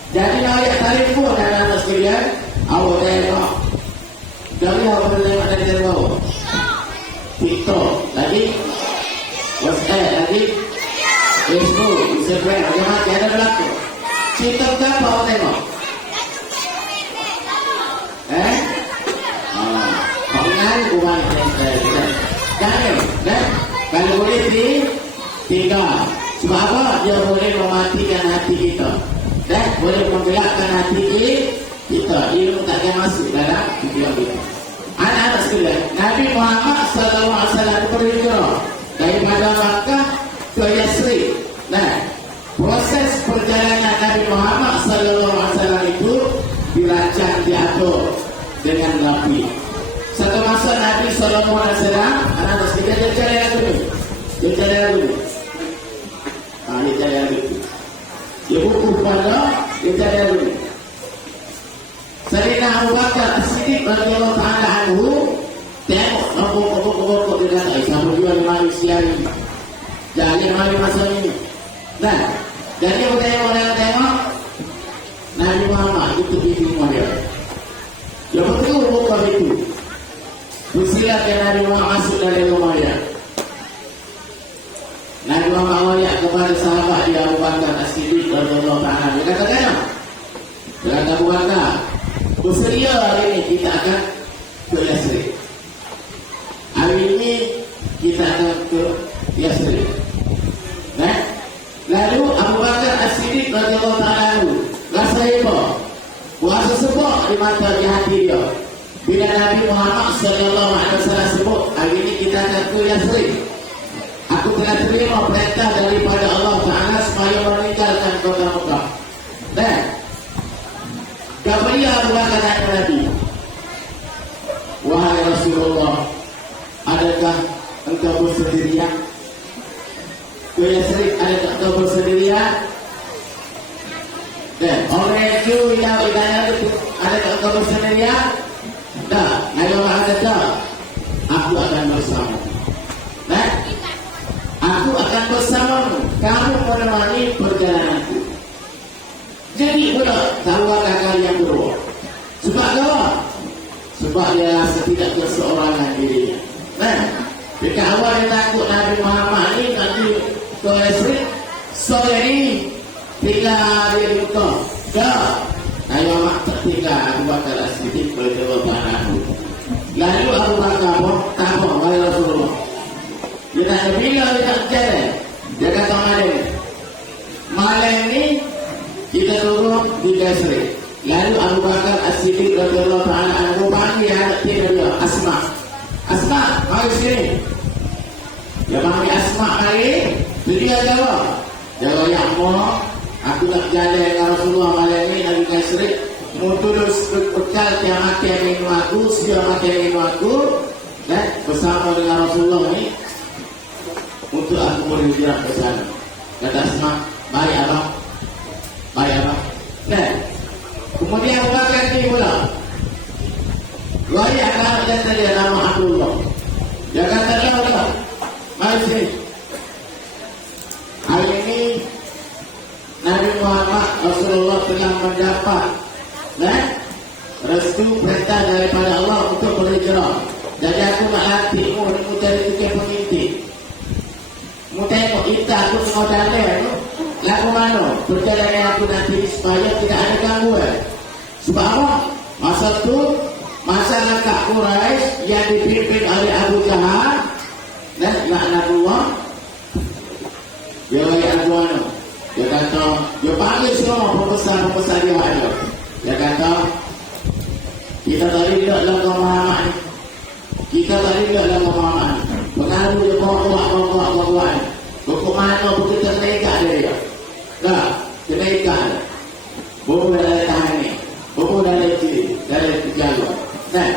Jadi ayat telefon anak-anak sekalian, awak tengok. Jadi awak tengok dari bawah. TikTok lagi, WhatsApp lagi, Facebook, Instagram, macam-macam ada berlaku. TikTok apa awak tengok? Pengaruh umat jangan, kalau boleh tinggal. Sebab apa? Dia boleh mematikan hati kita. Dan boleh menggelapkan hati kita. Ilmu tak akan masuk dalam pikiran kita. Anak-anak sekalian, Nabi Muhammad SAW berhijrah daripada Makkah ke Yasrib. Nah, proses perjalanan Nabi Muhammad SAW itu dirancang, diatur dengan rapi. Satu masa Nabi SAW, anak-anak sekalian, dia cari lagu ni. Dia cari lagu ni. Dia cari lagu ni. Dia buku pada, dia cari lagu ni. Sayyidina Abu Bakar As-Siddiq radhiyallahu ta'ala anhu tengok nombor dia kata sama jual manusia ini jangan mari masa ini. Dan jadi orang tengok Nabi Muhammad itu di rumah dia. Dia betul bukan itu. Bersilakan Nabi Muhammad masuk dari rumah dia. Nabi Muhammad awak kepada sahabat dia Abu Bakar As-Siddiq radhiyallahu ta'ala. Dia kata kan? Dia kata Abu Bakar, bersedia hari ini kita akan ke Yasrib. Hari ini kita akan ke Yasrib. Lalu Abu Bakar As-Siddiq radhiyallahu ta'ala rasa hebat, puasa sebab di mata di hati dia. Bila Nabi Muhammad SAW sebut hari ini kita akan ke Yasrib, aku telah terima perintah daripada Allah Ta'ala supaya meninggalkan kota Mekah. Dan Gabriel Abu Bakar tanya Nabi, wahai Rasulullah, adakah engkau bersendirian? Ke Yasrib, adakah engkau bersendirian? Dan orang itu yang bertanya itu, adakah engkau bersendirian? Tak, kalau ada, aku akan bersama. Dan aku akan bersamamu, kamu menemani perjalananku. Jadi pula tahu kakak yang berdua. Sebab apa? Sebab dia rasa tidak berseorangan dirinya. Jika awal dia takut Nabi Muhammad ini nanti ke Yasrib, sore ini tinggal dia di Mekah. Tak. Kalau mak tertinggal Abu Bakar As-Siddiq berjawab anakku. Lalu Abu Bakar pun tak apa, wahai Rasulullah. Dia tanya bila dia tak jalan. Dia kata malam ni kita turun di Yasrib. Lalu Abu Bakar As-Siddiq radhiyallahu ta'ala anhu panggil anak tiri dia Asma. Asma, mari sini. Dia panggil Asma mari. Dia jawab. Jawab ya Allah, aku nak jalan dengan Rasulullah malam ni nak ke Yasrib. Mau terus bekal yang makan minum aku, sedia makan minum aku, dan bersama dengan Rasulullah ni untuk aku berhijrah ke sana. Kata Asma, baik abang. Baik abang. Dan kemudian Abu Bakar ini pula wahai anak dan dia nama Abdullah. Dia kata dia mari sini. Hari ini Nabi Muhammad Rasulullah telah mendapat restu perintah daripada Allah untuk berhijrah. Jadi aku nak latihmu untuk jadi tukang pengintip. Mu tengok kita aku tengok jalan lagu mana perjalanan aku nanti supaya tidak ada gangguan. Sebab apa? Masa itu masyarakat Quraisy yang dipimpin oleh Abu Jahal dan laknatullah, dia Abu Anu, dia kata, dia panggil semua pembesar-pembesar dia ada. Dia kata, kita tadi tidak dalam Muhammad ni, kita tadi tidak dalam Muhammad ni. Pengaruh dia bawa-bawa buku mana buku ternekat dia. Tak, kenaikan. Buku dari tahan ni, buku dari kiri, dari jalur. Dan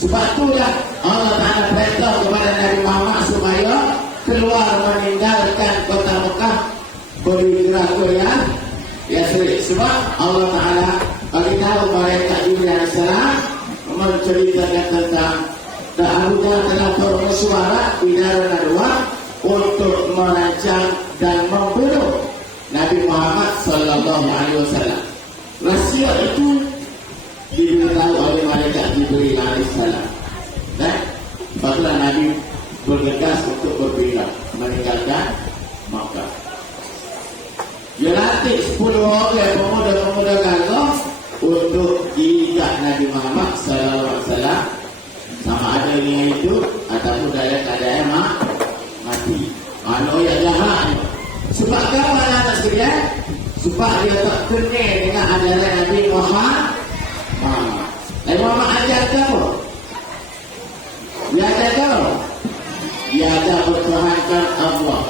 sebab itulah Allah Ta'ala perintah kepada Nabi Muhammad supaya keluar meninggalkan kota Mekah berhijrah ke Yasrib. Sebab Allah Ta'ala bagi tahu malaikat Jibril alaihissalam menceritakan tentang Abu Jahal telah bersuara bidara dua untuk merancang dan membunuh Nabi Muhammad sallallahu alaihi wasallam. Rahsia itu diberitahu oleh malaikat Jibril alaihissalam. Dan barulah Nabi bergegas untuk berpindah meninggalkan Makkah. Dia latih 10 orang pemuda-pemuda gagah untuk diikat Nabi Muhammad sallallahu alaihi wasallam, sama ada dia hidup ataupun dalam keadaan mati. Mana yang jahat. Sebab apa anak sekalian? Sebab dia tak kenal dengan ajaran Nabi Muhammad. Nabi Muhammad ajar kamu. Dia ajar kamu. Dia ajar bertuhankan Allah.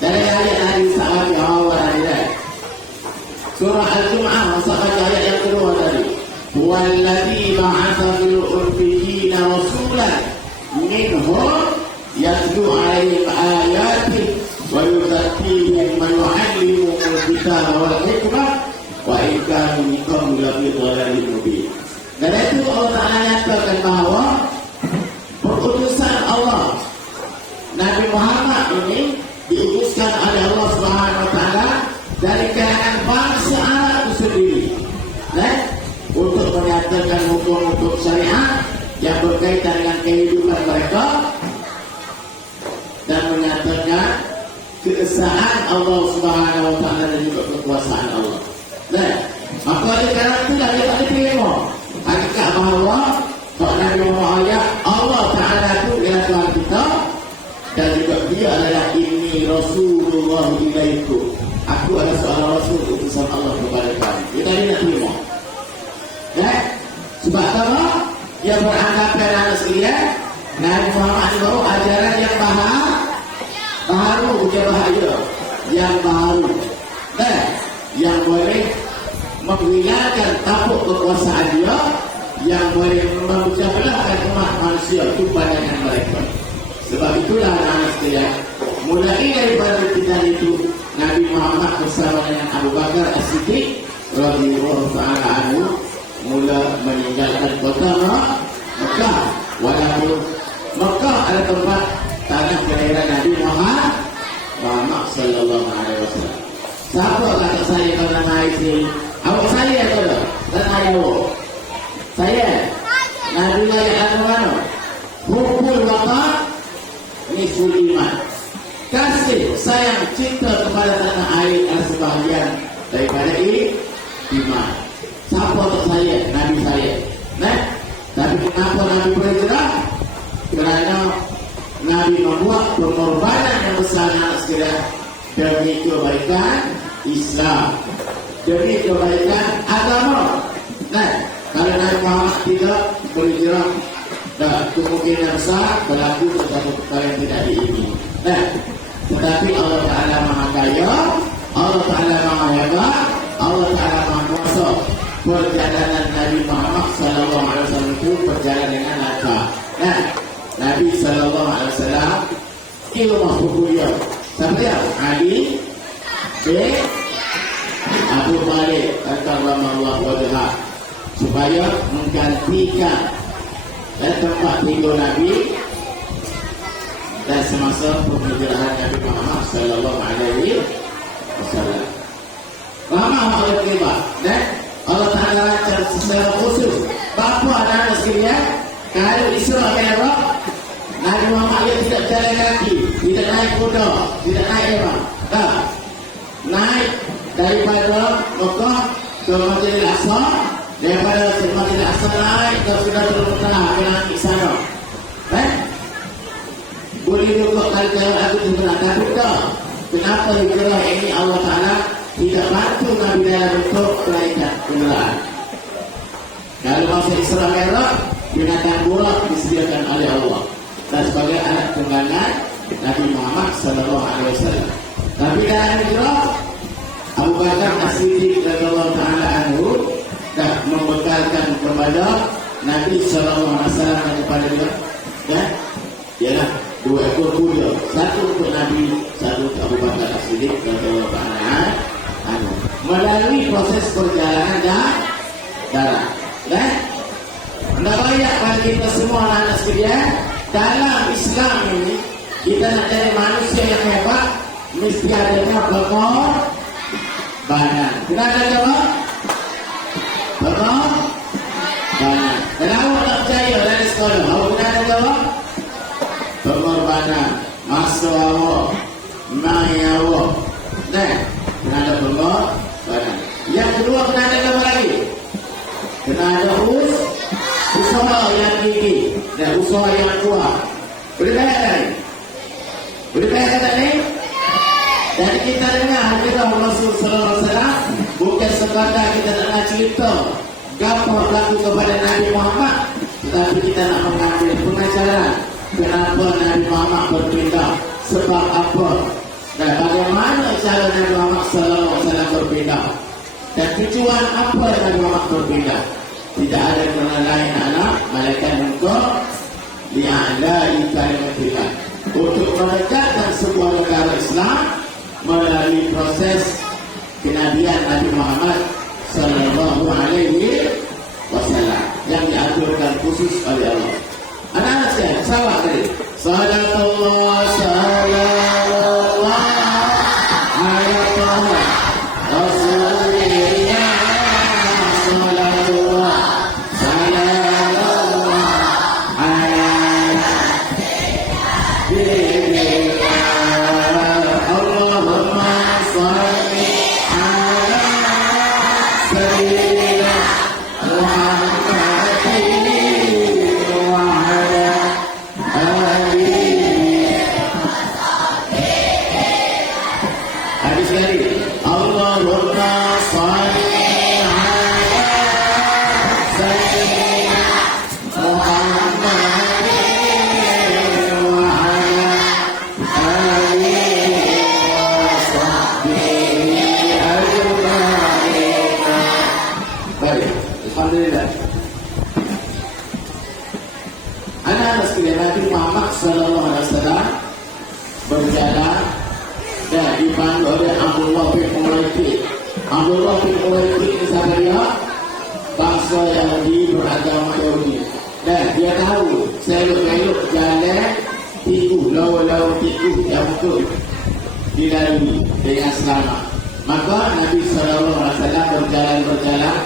Dari ayat Nabi sahabat yang awal tadi. Surah Al-Jum'ah, masalah ayat yang kedua tadi. Walladzi ba'atha fil ummiyina rasulan minhum yatlu 'alaihim ayatihi wa yuzakkihim wa yu'allimuhum al-kitaba wal hikmah wa in kanu min qablu lafi dhalalin mubin. Dan itu Allah Ta'ala nyatakan bahawa perutusan Allah Nabi Muhammad ini diutuskan oleh Allah Subhanahu wa Ta'ala dari kalangan bangsa Arab itu sendiri, untuk menyatakan hukum-hukum syariat yang berkaitan dengan kehidupan mereka dan menyatakan keesaan Allah Subhanahu wa Ta'ala dan juga kekuasaan Allah. Maka oleh kerana itulah dia tak diterima hakikat bahawa Nabi Muhammad Allah Ta'ala itu ialah Tuhan kita, dan juga dia adalah inni Rasulullah ilaikum, aku adalah seorang Rasul utusan Allah kepada kamu. Kita ini nak terima. Sebab apa? Dia beranggapan anak sekalian Nabi Muhammad baru ajaran yang baru, bukan bahaya, yang baru, yang boleh menghilangkan tampuk kekuasaan dia, yang boleh memecah belahkan umat manusia itu pandangan mereka. Sebab itulah anak sekalian, mulai daripada kita itu Nabi Muhammad bersama dengan Abu Bakar As-Siddiq radhiyallahu ta'ala anhu mula meninggalkan kota Mekah. Walaupun Mekah ada tempat tanah kelahiran Nabi Muhammad sallallahu alaihi wasallam. Siapa kata saya kalau naik sini? Awak saya atau tak naik awak? Saya. Nabi layak mana? Hubul waqar ini iman. Kasih, sayang, cinta kepada tanah air adalah sebahagian daripada iman. Siapa untuk saya? Nabi saya. Tapi kenapa Nabi berhijrah? Kerana Nabi membuat pengorbanan yang besar sekalian demi kebaikan Islam, demi kebaikan agama. Kalau Nabi Muhammad tidak berhijrah, kemungkinan besar berlaku sesuatu perkara yang tidak diingini. Tetapi Allah Ta'ala Maha Kaya, Allah Ta'ala Maha Hebat, Allah Ta'ala Maha Kuasa. Perjalanan Nabi Muhammad sallallahu alaihi wasallam itu berjalan dengan lancar. Nabi sallallahu alaihi wasallam ilmu hukumnya sampai Ali bin Abu Talib karramallahu wajhah supaya menggantikan tempat tidur Nabi dan semasa penghijrahan Nabi Muhammad sallallahu alaihi wasallam. Lama oleh kita, Allah Ta'ala lancar secara khusus. Bapa anak-anak sekalian, kalau Isra Mi'raj, Nabi Muhammad dia tidak jalan kaki, tidak naik kuda, tidak naik emas. Naik daripada Mekah ke Masjidil Aqsa, daripada Masjidil Aqsa naik ke Sidratul Muntaha ke langit sana. Boleh juga kalau aku tidak takut dah. Kenapa hijrah ini Allah Ta'ala tidak bantu Nabi dalam bentuk kelaikan kenderaan? Kalau masa Isra Mi'raj, binatang burak disediakan oleh Allah dan sebagai alat tunggangan Nabi Muhammad sallallahu alaihi wasallam. Tapi dalam hijrah, Abu Bakar As-Siddiq radhiyallahu ta'ala anhu dah membekalkan kepada Nabi sallallahu alaihi wasallam dan kepada dia, ialah 2 ekor kuda, satu untuk Nabi, satu untuk Abu Bakar As-Siddiq radhiyallahu ta'ala anhu. Melalui proses perjalanan darah. Dan nak banyak bagi kita semua anak-anak sekalian, dalam Islam ini kita nak jadi manusia yang hebat, mesti adanya pengorbanan. Kita ada jawab? Pengorbanan. Kenapa tak percaya dari sekolah? Awak kita ada jawab? Pengorbanan. Masa awak, mai awak. Nah, kena ada pengorbanan. Yang kedua kena ada apa lagi? Kena ada usaha yang tinggi dan usaha yang kuat. Boleh bayar tak ni? Boleh bayar tak ni? Dan kita dengar kita Rasul Sallallahu Alaihi Wasallam bukan sekadar kita nak cerita apa berlaku kepada Nabi Muhammad, tetapi kita nak mengambil pengajaran kenapa Nabi Muhammad berpindah, sebab apa dan bagaimana cara Nabi Muhammad Sallallahu Alaihi Wasallam berpindah dan tujuan apa Nabi Muhammad berpindah. Tidak ada kerana lain anak malaikat untuk li'a'la'i kalimatillah, untuk menegakkan sebuah negara Islam melalui proses kenabian Nabi Muhammad Sallallahu Alaihi Wasallam yang diaturkan khusus oleh Allah. Anak-anak sekalian, sahabat tadi, salatullah salamullah ala Rasulillah, salatullah salamullah ala Allahumma salli ala sayyidina Muhammadin wa ala alihi. Hadis lagi, Allahumma salli ala sayyidina Muhammadin wa ala alihi wa sahbihi ajma'in. Baik, alhamdulillah. Anak-anak sekalian, Nabi Muhammad Sallallahu Alaihi Wasallam berjalan dan dipandu oleh Abdullah bin Uwaiti. Abdullah bin Uwaiti ini siapa dia? Bangsa Yahudi beragama Yahudi. Dan dia tahu selok-selok jalan tikus, lawa-lawa tikus yang betul dilalui dengan selamat. Maka Nabi Sallallahu Alaihi Wasallam berjalan-berjalan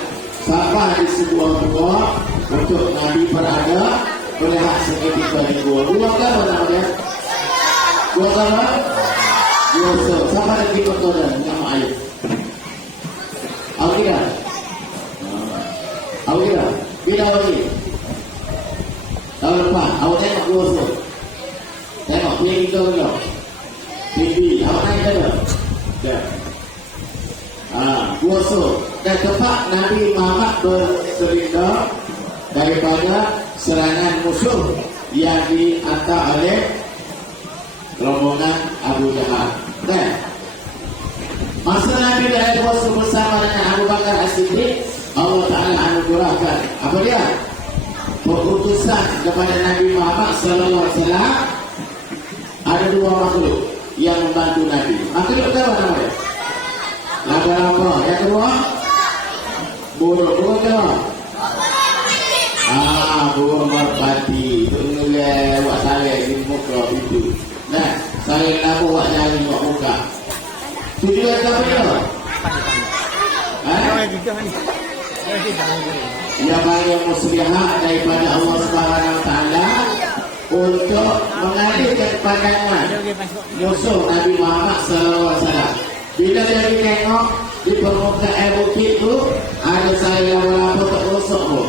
sampai di sebuah gua untuk Nabi berada melihat seketika di gua. Gua apa nama dia? Gua apa? Gua so. Sampai di kota dan nama air. Awak kira? Awak kira? Bila lagi? Tahun depan. Awak tengok gua so. Tengok pilih kita dulu. TV. Awak naik ke? Ya. Gua so. Dan tempat Nabi Muhammad berselindar daripada serangan musuh yang dihantar oleh rombongan Abu Jahal. Dan masa Nabi dan Rasul bersama dengan Abu Bakar As-Siddiq, Allah Ta'ala anugerahkan apa dia? Pengutusan kepada Nabi Muhammad Sallallahu Alaihi Wasallam. Ada dua makhluk yang membantu Nabi. Makhluk apa namanya? Laba-laba. Yang kedua, burung. Burung kedua, burung merpati. Tenggelam buat salin di muka itu. Nah, salin laba buat jari buat muka. Tujuan apa dia? Yang banyak muslihat daripada Allah Subhanahu Wa Taala untuk mengalihkan pandangan musuh Nabi Muhammad Sallallahu Alaihi Wasallam. Bila dia tengok di permukaan bukit tu ada saya laba tak rosak tu.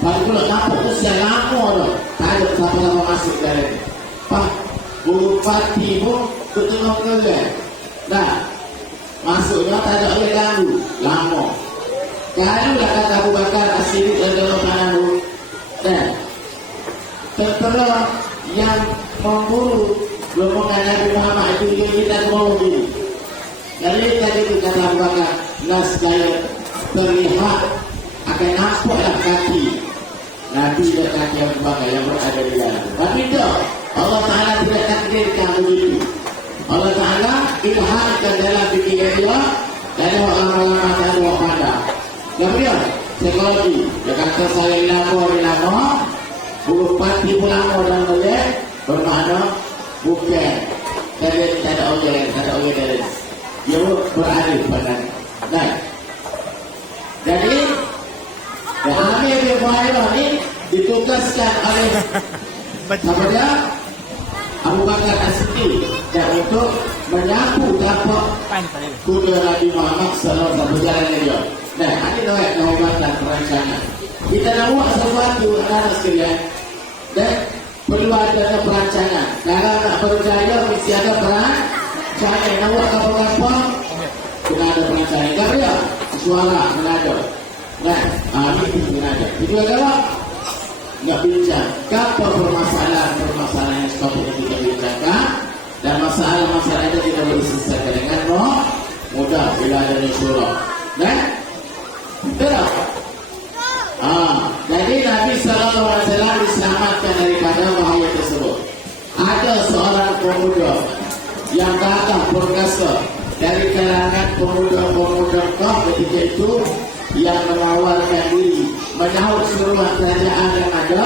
Baru nak nampak usia lama tu. Tak ada siapa-siapa masuk dari ni. Pak, burung pati pun tengok ke. Dah. Masuknya tak ada oleh ganggu. Lama. Kalau dah kata Abu Bakar As-Siddiq dan dalam tangan tu. Dan tertera yang memburu rombongan Nabi Muhammad itu kita mau dulu. Dari tadi itu kata Abu Bakar, nascaya terlihat akan nampaklah kaki Nabi dan kaki Abu Bakar yang berada di dalam. Tapi tidak, Allah Ta'ala tidak takdirkan begitu. Allah Ta'ala ilhamkan dalam pikiran dia dan orang-orang tak ada pandang. Kemudian psikologi. Dia kata saya lama, buku pati pulang dan boleh bermakna bukan kalian tak ada orang dia beralih pada dan jadi Amir bin Fuhairah ini ditugaskan oleh kepada Abu Bakar As-Siddiq dan untuk menyapu tapak kuda Nabi Muhammad SAW berjalan dia. Nah, ini kehormatan perancangan. Kita nak buat sesuatu anak sekalian dan perlu ada perancangan. Kalau nak berjaya mesti ada perancangan. Nak buat apa-apa kena ada perancangan. Tak ada suara kena ada. Nah, ini kena ada. Itu adalah nak bincang apa permasalahan yang sepatutnya kita bincangkan dan masalah-masalah itu kita boleh selesaikan dengan mudah bila ada syura. Dan betul. Jadi Nabi Sallallahu Alaihi Wasallam diselamatkan daripada bahaya tersebut. Ada seorang pemuda yang gagah perkasa dari kalangan pemuda-pemuda Quraisy ketika itu yang mengawalkan diri menyahut seluruh kerajaan yang ada.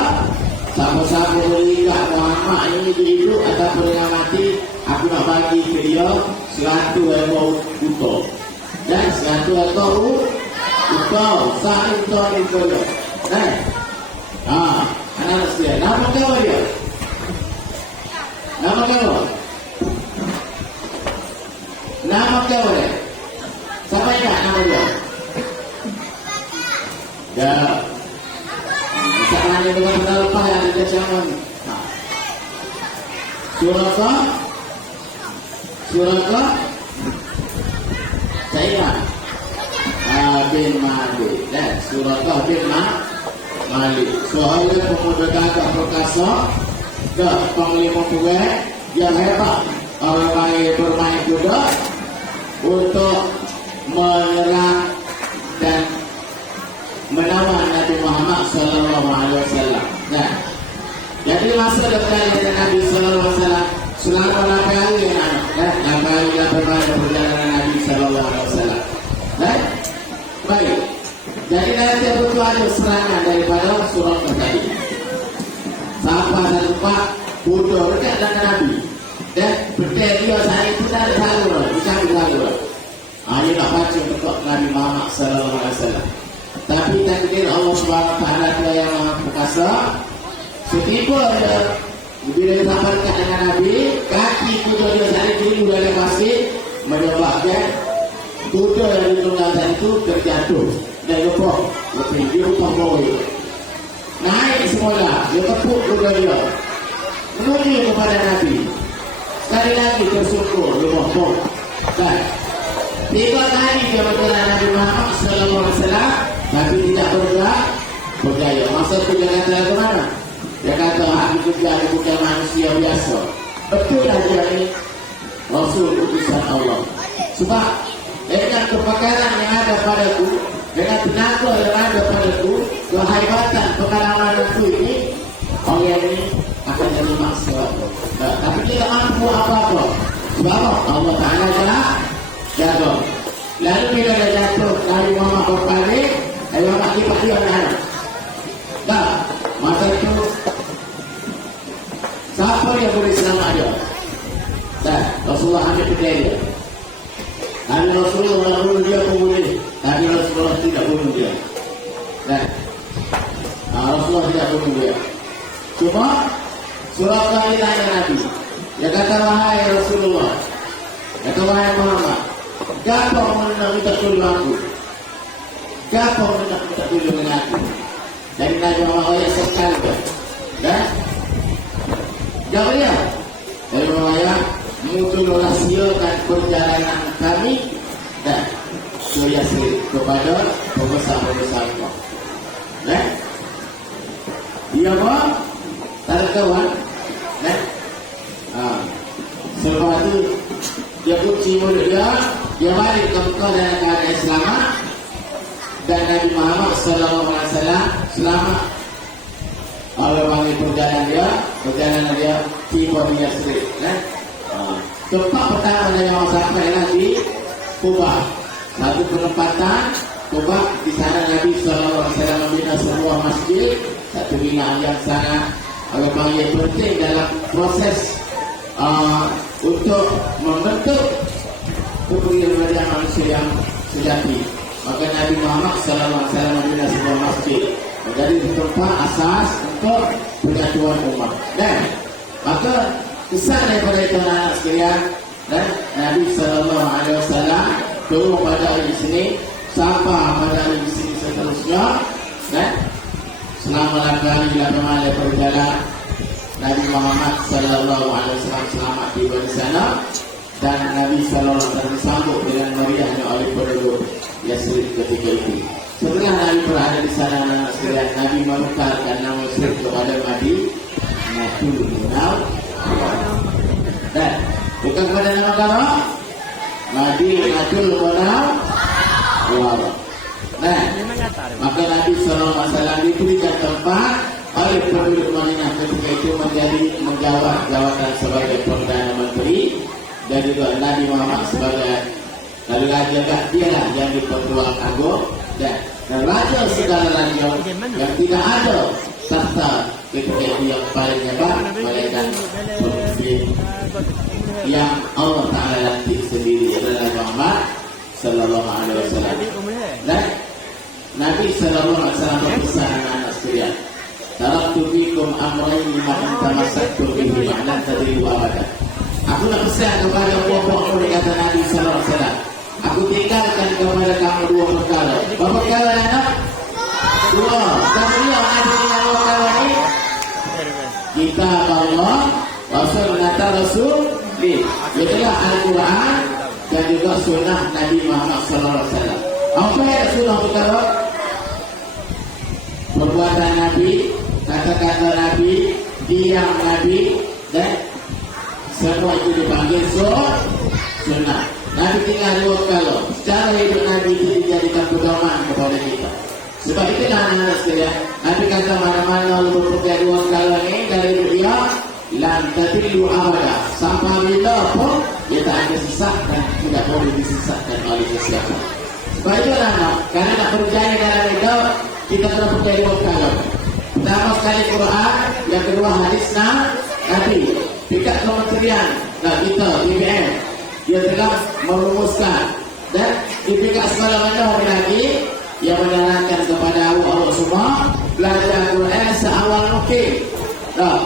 Siapa-siapa boleh ingat Muhammad ini hidup ataupun yang mati, aku nak bagi ke dia 100 ekor unta dan 100 ekor unta satu ton itu. Anak dia nama kau dia, nama kau dia, siapa ingat nama dia? Ya, misalnya dengan berapa yang ada zaman Suraka saya ingat bin Malik dan Suraka bin Malik soalnya pemuda gagah perkasa ke panglima kuat yang hebat orang bermain kuda untuk menyerang dan menawan Nabi Muhammad Sallallahu Alaihi Wasallam. Nah, jadi masa depan Nabi Sallallahu Alaihi Wasallam selama 8 hari yang perjalanan Nabi Sallallahu Alaihi Wasallam. Baik. Jadi nanti betul ada serangan daripada surah tadi. Siapa dan tempat bodoh dekat dengan Nabi dan betul dia saat itu dah tahu, dicari tahu. Ini nak baca untuk Nabi Muhammad Sallallahu Alaihi Wasallam. Tapi takdir Allah Subhanahu Wa Taala yang Maha Perkasa. Setiba bila disampaikan dengan Nabi, kaki kuda dia saat itu dari pasir menyebabkan kuda yang ditunggangan itu terjatuh dan lupa, dia lupa bawah. Naik semula, dia tepuk kuda dia, menuju kepada Nabi. Sekali lagi tersyukur, lupa. Dan 3 kali dia berjalan Nabi Muhammad Sallallahu Alaihi Wasallam, tapi tidak berjaya. Maksud itu dia kata ke mana? Dia kata hati kerja bukan manusia biasa. Betul lah dia ini Rasul utusan Allah. Sebab dengan kepakaran yang ada padaku, dengan tenaga yang ada padaku, kehebatan pengalaman aku ini, orang ini akan jadi maksud. Tapi tidak mampu apa-apa. Sebab Allah Ta'ala jatuh. Lalu bila dia jatuh, Nabi Muhammad berbalik, Nabi Muhammad lipat dia anak. Masa itu siapa yang boleh selamat dia? Rasulullah ambil kedai dia. Nabi Rasulullah bunuh dia pun boleh. Nabi Rasulullah tidak bunuh dia. Rasulullah tidak bunuh dia. Cuma surah kali tanya Nabi. Dia kata, wahai Rasulullah, kata wahai Muhammad, siapa nak minta tolong aku? Siapa nak minta tolong dengan aku? Dan Nabi Muhammad ayat sekali. Dan jawab dia. Nabi Muhammad muncul rahsiakan perjalanan kami dan suriasi kepada pembesar-pembesar Allah. Dia apa? Tak ada kawan. Selepas itu dia kunci mulut dia balik ke Mekah dalam keadaan selamat dan Nabi Muhammad Sallallahu Alaihi Wasallam selamat. Allah bagi perjalanan dia tiba di Yasrib. Tempat pertama yang sampai di Kubah, satu penempatan Coba di sana Nabi SAW membina sebuah masjid, satu binaan yang sangat yang penting dalam proses untuk membentuk kepribadian manusia yang sejati. Maka Nabi Muhammad SAW membina sebuah masjid menjadi tempat asas untuk penyatuan umat. Dan maka kesan daripada itu anak sekalian, dan Nabi SAW turun pada hari di sini, sampai pada hari di sini seterusnya, dan selama-lamanya dilakukan perjalanan Nabi Muhammad SAW selamat tiba di sana, dan Nabi SAW disambut dengan meriahnya oleh penduduk Yasrib ketika itu. Setelah Nabi berada di sana, anak sekalian, Nabi menukarkan nama Yasrib kepada Madinatul Munawwarah. Dan bukan kepada nama kamu Madinatul Munawwarah. Nah, maka Nabi SAW diberikan tempat oleh penduduk Madinah ketika itu menjawab jawatan sebagai Perdana Menteri, dan juga Nabi Muhammad sebagai raja. Dialah yang dipertuan agung, dan raja segala raja yang tidak ada tahta ketika itu yang paling hebat, melainkan pemimpin yang Allah Ta'ala lantik sendiri adalah Muhammad Sallallahu Alaihi Wasallam. Dan Nabi Sallallahu Alaihi Wasallam berpesan anak-anak sekalian, taraktu fikum amrayn lima tamassaktum bihi lan tadillu abadan. Aku nak pesan kepada puak-puak kata Nabi Sallallahu Alaihi Wasallam, aku tinggalkan kepada kamu dua perkara. Berapa perkara anak? Dua. Kamu yang ada dengan dua perkara ini? Kitab Allah wa sunnah Rasul, itulah Al-Quran dan juga sunnah Nabi Muhammad Sallallahu Alaihi Wasallam. Apa yang sunnah perkara? Perbuatan Nabi, kata-kata Nabi, diam Nabi, dan semua itu dipanggil sunnah. Nabi tinggal dua perkara. Secara hidup Nabi itu dijadikan pedoman kepada kita. Sebab itulah anak-anak sekalian, Nabi kata mana-mana lu berpegang dua perkara ini dari hidup dia, lan tadillu abada, sampai bila pun dia tak ada sesat dan tidak boleh disesatkan oleh sesiapa. Sebab itulah anak, karena nak berjaya dalam hidup, kita kena percaya dua perkara. Pertama sekali Quran, yang kedua hadis Nabi. Pihak kementerian kita BPM, dia telah merumuskan, dan di pihak sekolah-sekolah lagi yang menyarankan kepada awak semua belajar Quran seawal mungkin.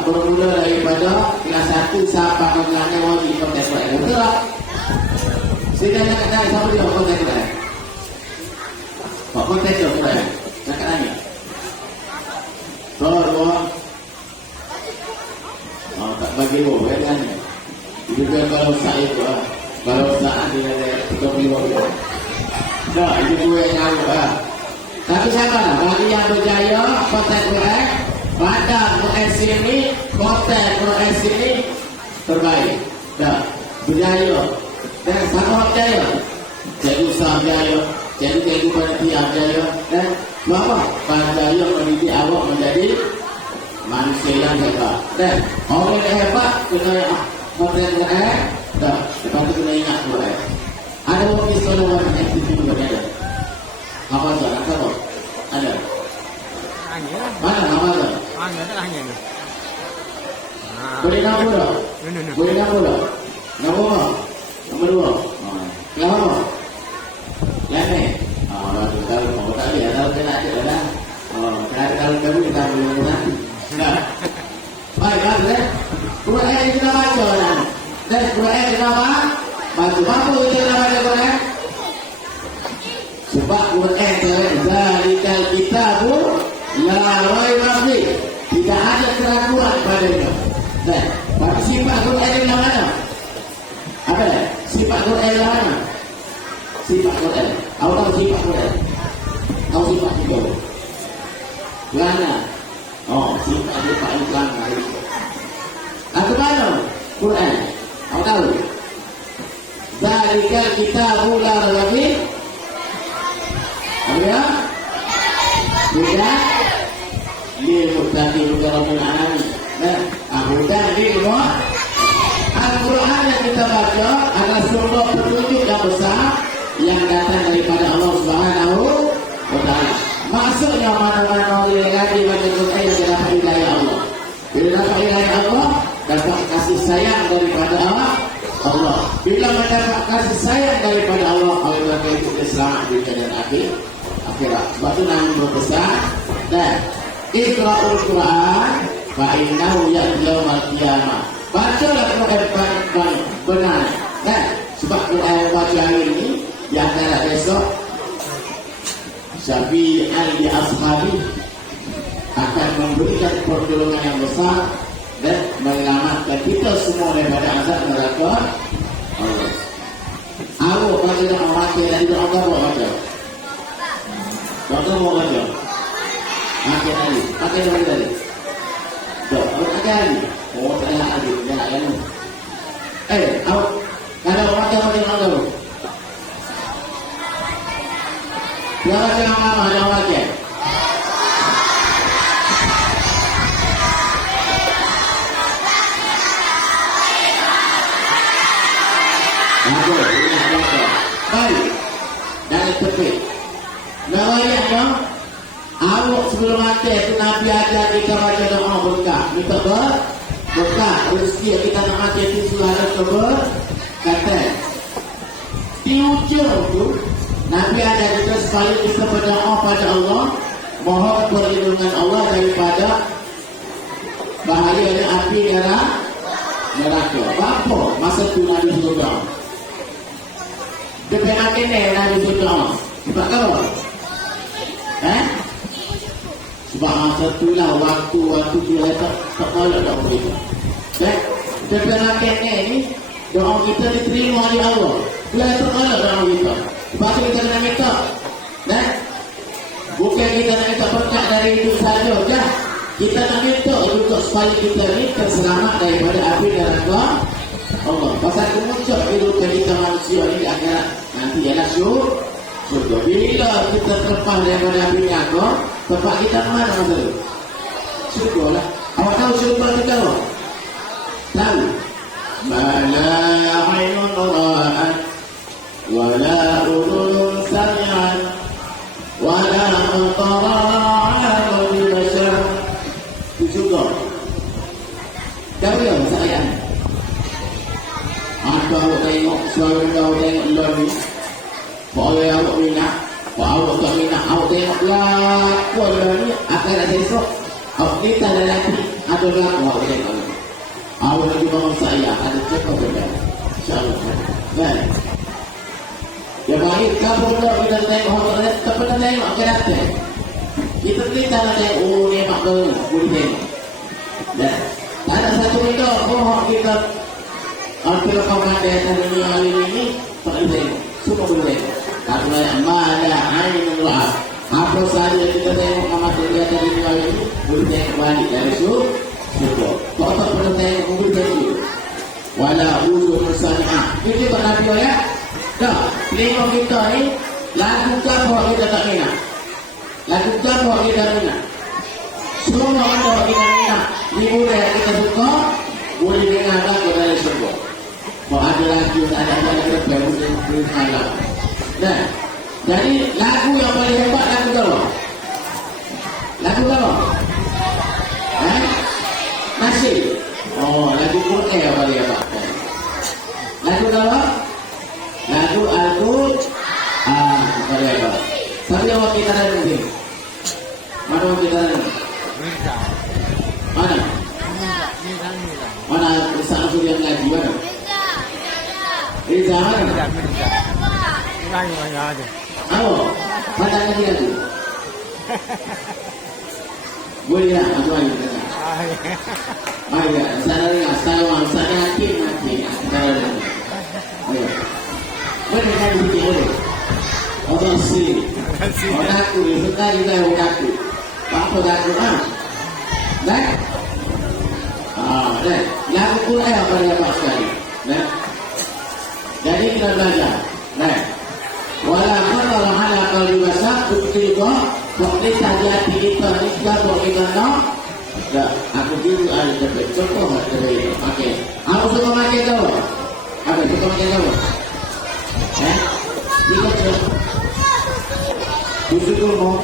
Bermula daripada kelas 1 sampai ke kelas 6 wajib konten Quran. Betul tak? Sehingga nak kata siapa dia konten Quran? Pak konten Quran. Nak kata ni. Tak bagi kan ni. Juga kalau saya tu kalau saat dia ada 30 orang. Dah, itu gue yang tahu. Tapi siapa lah? Bagi yang berjaya konten Quran, pada Quran sini, konten Quran sini terbaik. Dah, berjaya. Dan sama berjaya. Cikgu usaha berjaya, cikgu panitia berjaya, dan apa? Berjaya mendidik awak menjadi manusia yang hebat. Dan orang yang hebat kena konten Quran. Dah, lepas tu kena ingat Quran. Ada orang istilah orang aktiviti juga ada. Apa tu? Apa tu? Ada. Mana apa tu? Boleh nama dulu. Boleh nama dulu. Nama apa? Nombor 2. Yang apa? Yang ni. Baru kalau tak dia tahu kena aja dah. Kalau kamu kita boleh nak. Nah. Baik, baik. Quran kita baca dah. Dan Quran kita baca apa kita baca Quran? Sebab Quran zalikal kitabu la raiba fihi. Tidak ada keraguan padanya. Dan tapi sifat Quran yang mana? Apa dia? Sifat Quran yang mana? Sifat Quran. Awak tahu sifat Quran? Tahu sifat itu? Mana? Oh, sifat itu paling kelana. Apa mana? Quran. Awak tahu? Zalikal kitabu la raiba fihi. Apa ya? Bukan Lil-Muttaqin Rabbil Alamin. Bukan lil-mu. Al-Quran yang kita baca adalah sumber petunjuk yang besar yang datang daripada Allah Subhanahu yang mana-mana oleh lagi macam yang dapat hidayah Allah. Bila dapat hidayah Allah, dapat kasih sayang daripada Allah. Bila mendapat kasih sayang daripada Allah, Allah itu selamat di dunia dan akhirat. Sebab itu Nabi berpesan dan Iqra'ul Quran fa innahu ya'lamu al-qiyamah. Bacalah Quran benar. Dan sebab Quran baca hari ini yang akan besok Syafi'an li ashabi akan memberikan pertolongan yang besar dan menyelamatkan kita semua daripada azab neraka Allah. Awak baca doa mati dan doa apa baca? Doa mau baca? Mati tadi, pakai doa tadi. Doa apa tadi? Oh tak lagi, jangan lagi. Awak kalau baca doa dulu. Jangan jangan mama jangan baca. Baik, dari tepik. Nawainya, awak sebelum mati itu Nabi ajar kita baca doa berkah. Minta berkah rezeki kita nak mati itu sudah ada kata. Di ujung tu Nabi ajar kita sekali kita berdoa pada Allah, mohon perlindungan Allah daripada bahaya api neraka. Apa masa tu Nabi berdoa? Dia pengen kena Nabi berdoa. Sebab apa? Sebab masa itulah waktu dia tak boleh tak boleh. Dia pengen kena ni doa kita diterima oleh Allah. Dia tak boleh doa kita. Sebab kita kena minta. Bukan kita nak minta berkat dari itu saja. Kita nak minta untuk supaya kita ni terselamat daripada api neraka Allah. Pasal kemuncak kehidupan kita manusia ni di akhirat nanti ialah syurga. Bila kita terlepas daripada api neraka, tempat kita mana masa tu? Syurga lah. Awak tahu syurga kita apa? Tahu? Mala ainun ra'at wala udhun sami'at wala qara'a bil bashar. Itu syurga. Tahu tak sayang? Apa awak tengok suara awak tengok lagi. Boleh awak minat, awak tak minat, awak tengok lakon ni akan ada esok. Awak kita ada lagi, ada lakon awak tengok. Awak lagi bangun saya ada cepat benda. InsyaAllah. Baik. Ya baik, kalau kita tengok hotel, tak pernah tengok ke datang. Kita nak tengok, ni mak baru, boleh tengok. Dan tak ada satu itu, kita kalau kau ada yang dunia hari ini, tak boleh tengok. Semua boleh tengok. Karena mana ainun ra'at. Apa sahaja kita tengok mata dia tadi dunia hari ini, boleh tengok balik dari syurga. Kau tak pernah tengok, boleh tengok. Wala udhun sami'ah. Itu tak Nabi ya? Tak. Tengok kita ni, lagu kapal kita tak minat. Lagu kapal kita minat. Semua ada kita minat. Ni boleh kita suka, boleh dengar lagu dari syurga. Kalau ada lagi tak ada lagi boleh salah. Nah, jadi lagu yang paling hebat lagu apa? Lagu apa? Nasib. Oh, lagu Quran yang paling hebat. Lagu apa? Lagu Al-Quran paling hebat. Tapi awak kita ada mungkin. Mana kita ada? Mana? Mana? Bisa yang lagi mana? Riza mana? Riza aja. Awak, mana lagi lagi? Boleh tak? Aku ayo. Ayo, saya mati. Ayo. Boleh kan boleh. Orang si. Orang aku, suka juga orang aku. Apa aku Dah? Dah. Lagu Quran apa yang apa sekali? Dah. Jadi kita belajar. Nah, walaupun kalau ada kali bahasa bukti kok, bukti saja kita ni kalau kita nak, dah aku dulu ada dapat contoh dari pakai. Aku suka pakai kau. Apa suka pakai kau? Kita cuba. Usul mau.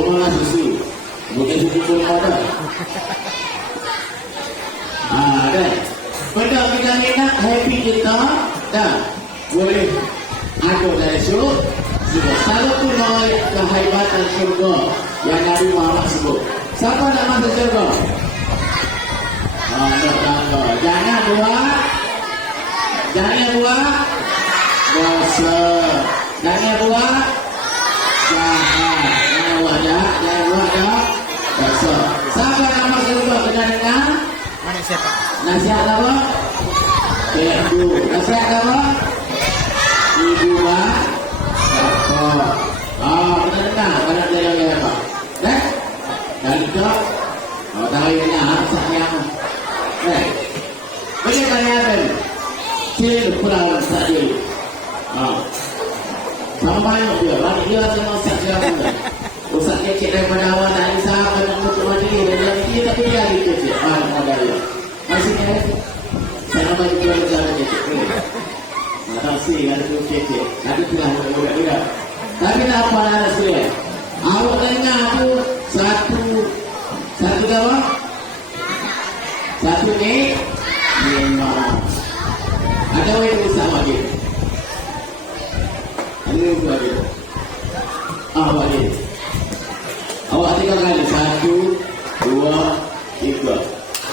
Kurma susu. Bukan susu kurma dah. Dan pada kita minat happy kita dan boleh ada dari syurga. Salah pun mengait kehebatan syurga yang Nabi Muhammad sebut. Siapa nak masuk syurga? Jangan buat dosa. Jangan buat jahat. Jangan buat dosa. Siapa nak masuk syurga? Kena dengar nasihat apa? Ibu. Nasihat apa? Ibu bapak. Kena dengar. Kena dengar apa? Dan itu tahu yang sayang. Bagi tanyakan Cik Pulau Sadio sampai dia balik dia sama saja Ustaz kecil daripada awal tak bisa untuk mandiri dan yang ini tapi dia gitu cik ada dia masih ni saya nama juga berjalan cik tak sih ada tu cik nanti tidak budak-budak tapi tak apa lah sekalian awak tanya aku satu apa? Satu ni ada yang bersama dia. Ada yang bersama dia. Awak dia. Awak tiga kali. 1, 2, 3.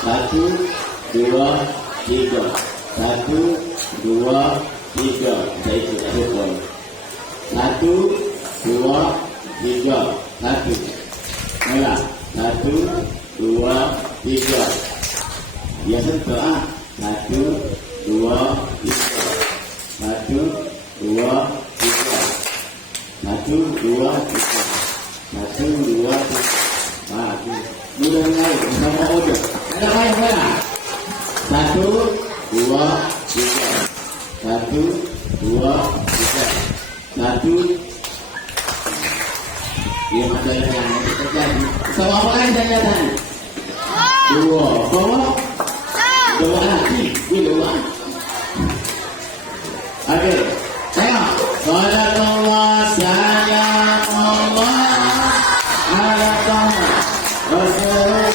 1, 2, 3. 1, 2, 3. Saya ikut satu poin. 1, 2, 3. 1. Mula. 1, 2, 3. Ya sentuh 1, 2, 3. 1, 2, 3. 1, 2, 3. 1, 2, 3. Mudah naik sama order. Ada main mana? 1, 2, 3. 1, 2, 3. 1. Dia ada yang terjadi. Sama apa yang saya tadi? 2. Bawa. Doa lagi, ini doa. Okey, tengok. Salatullah sayang Allah ala Muhammad Rasulullah.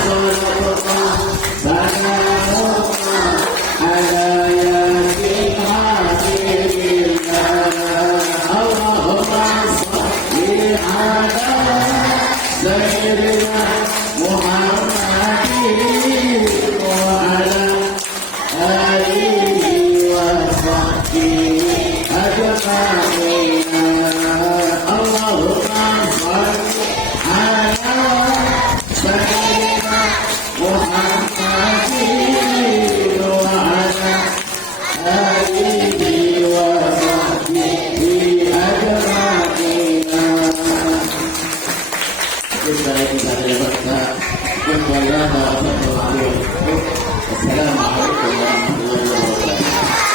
Salatullah sayang Allah ala yasin habibillah. Allahumma salli ala sayyidina Muhammad Assalamualaikum warahmatullahi wabarakatuh.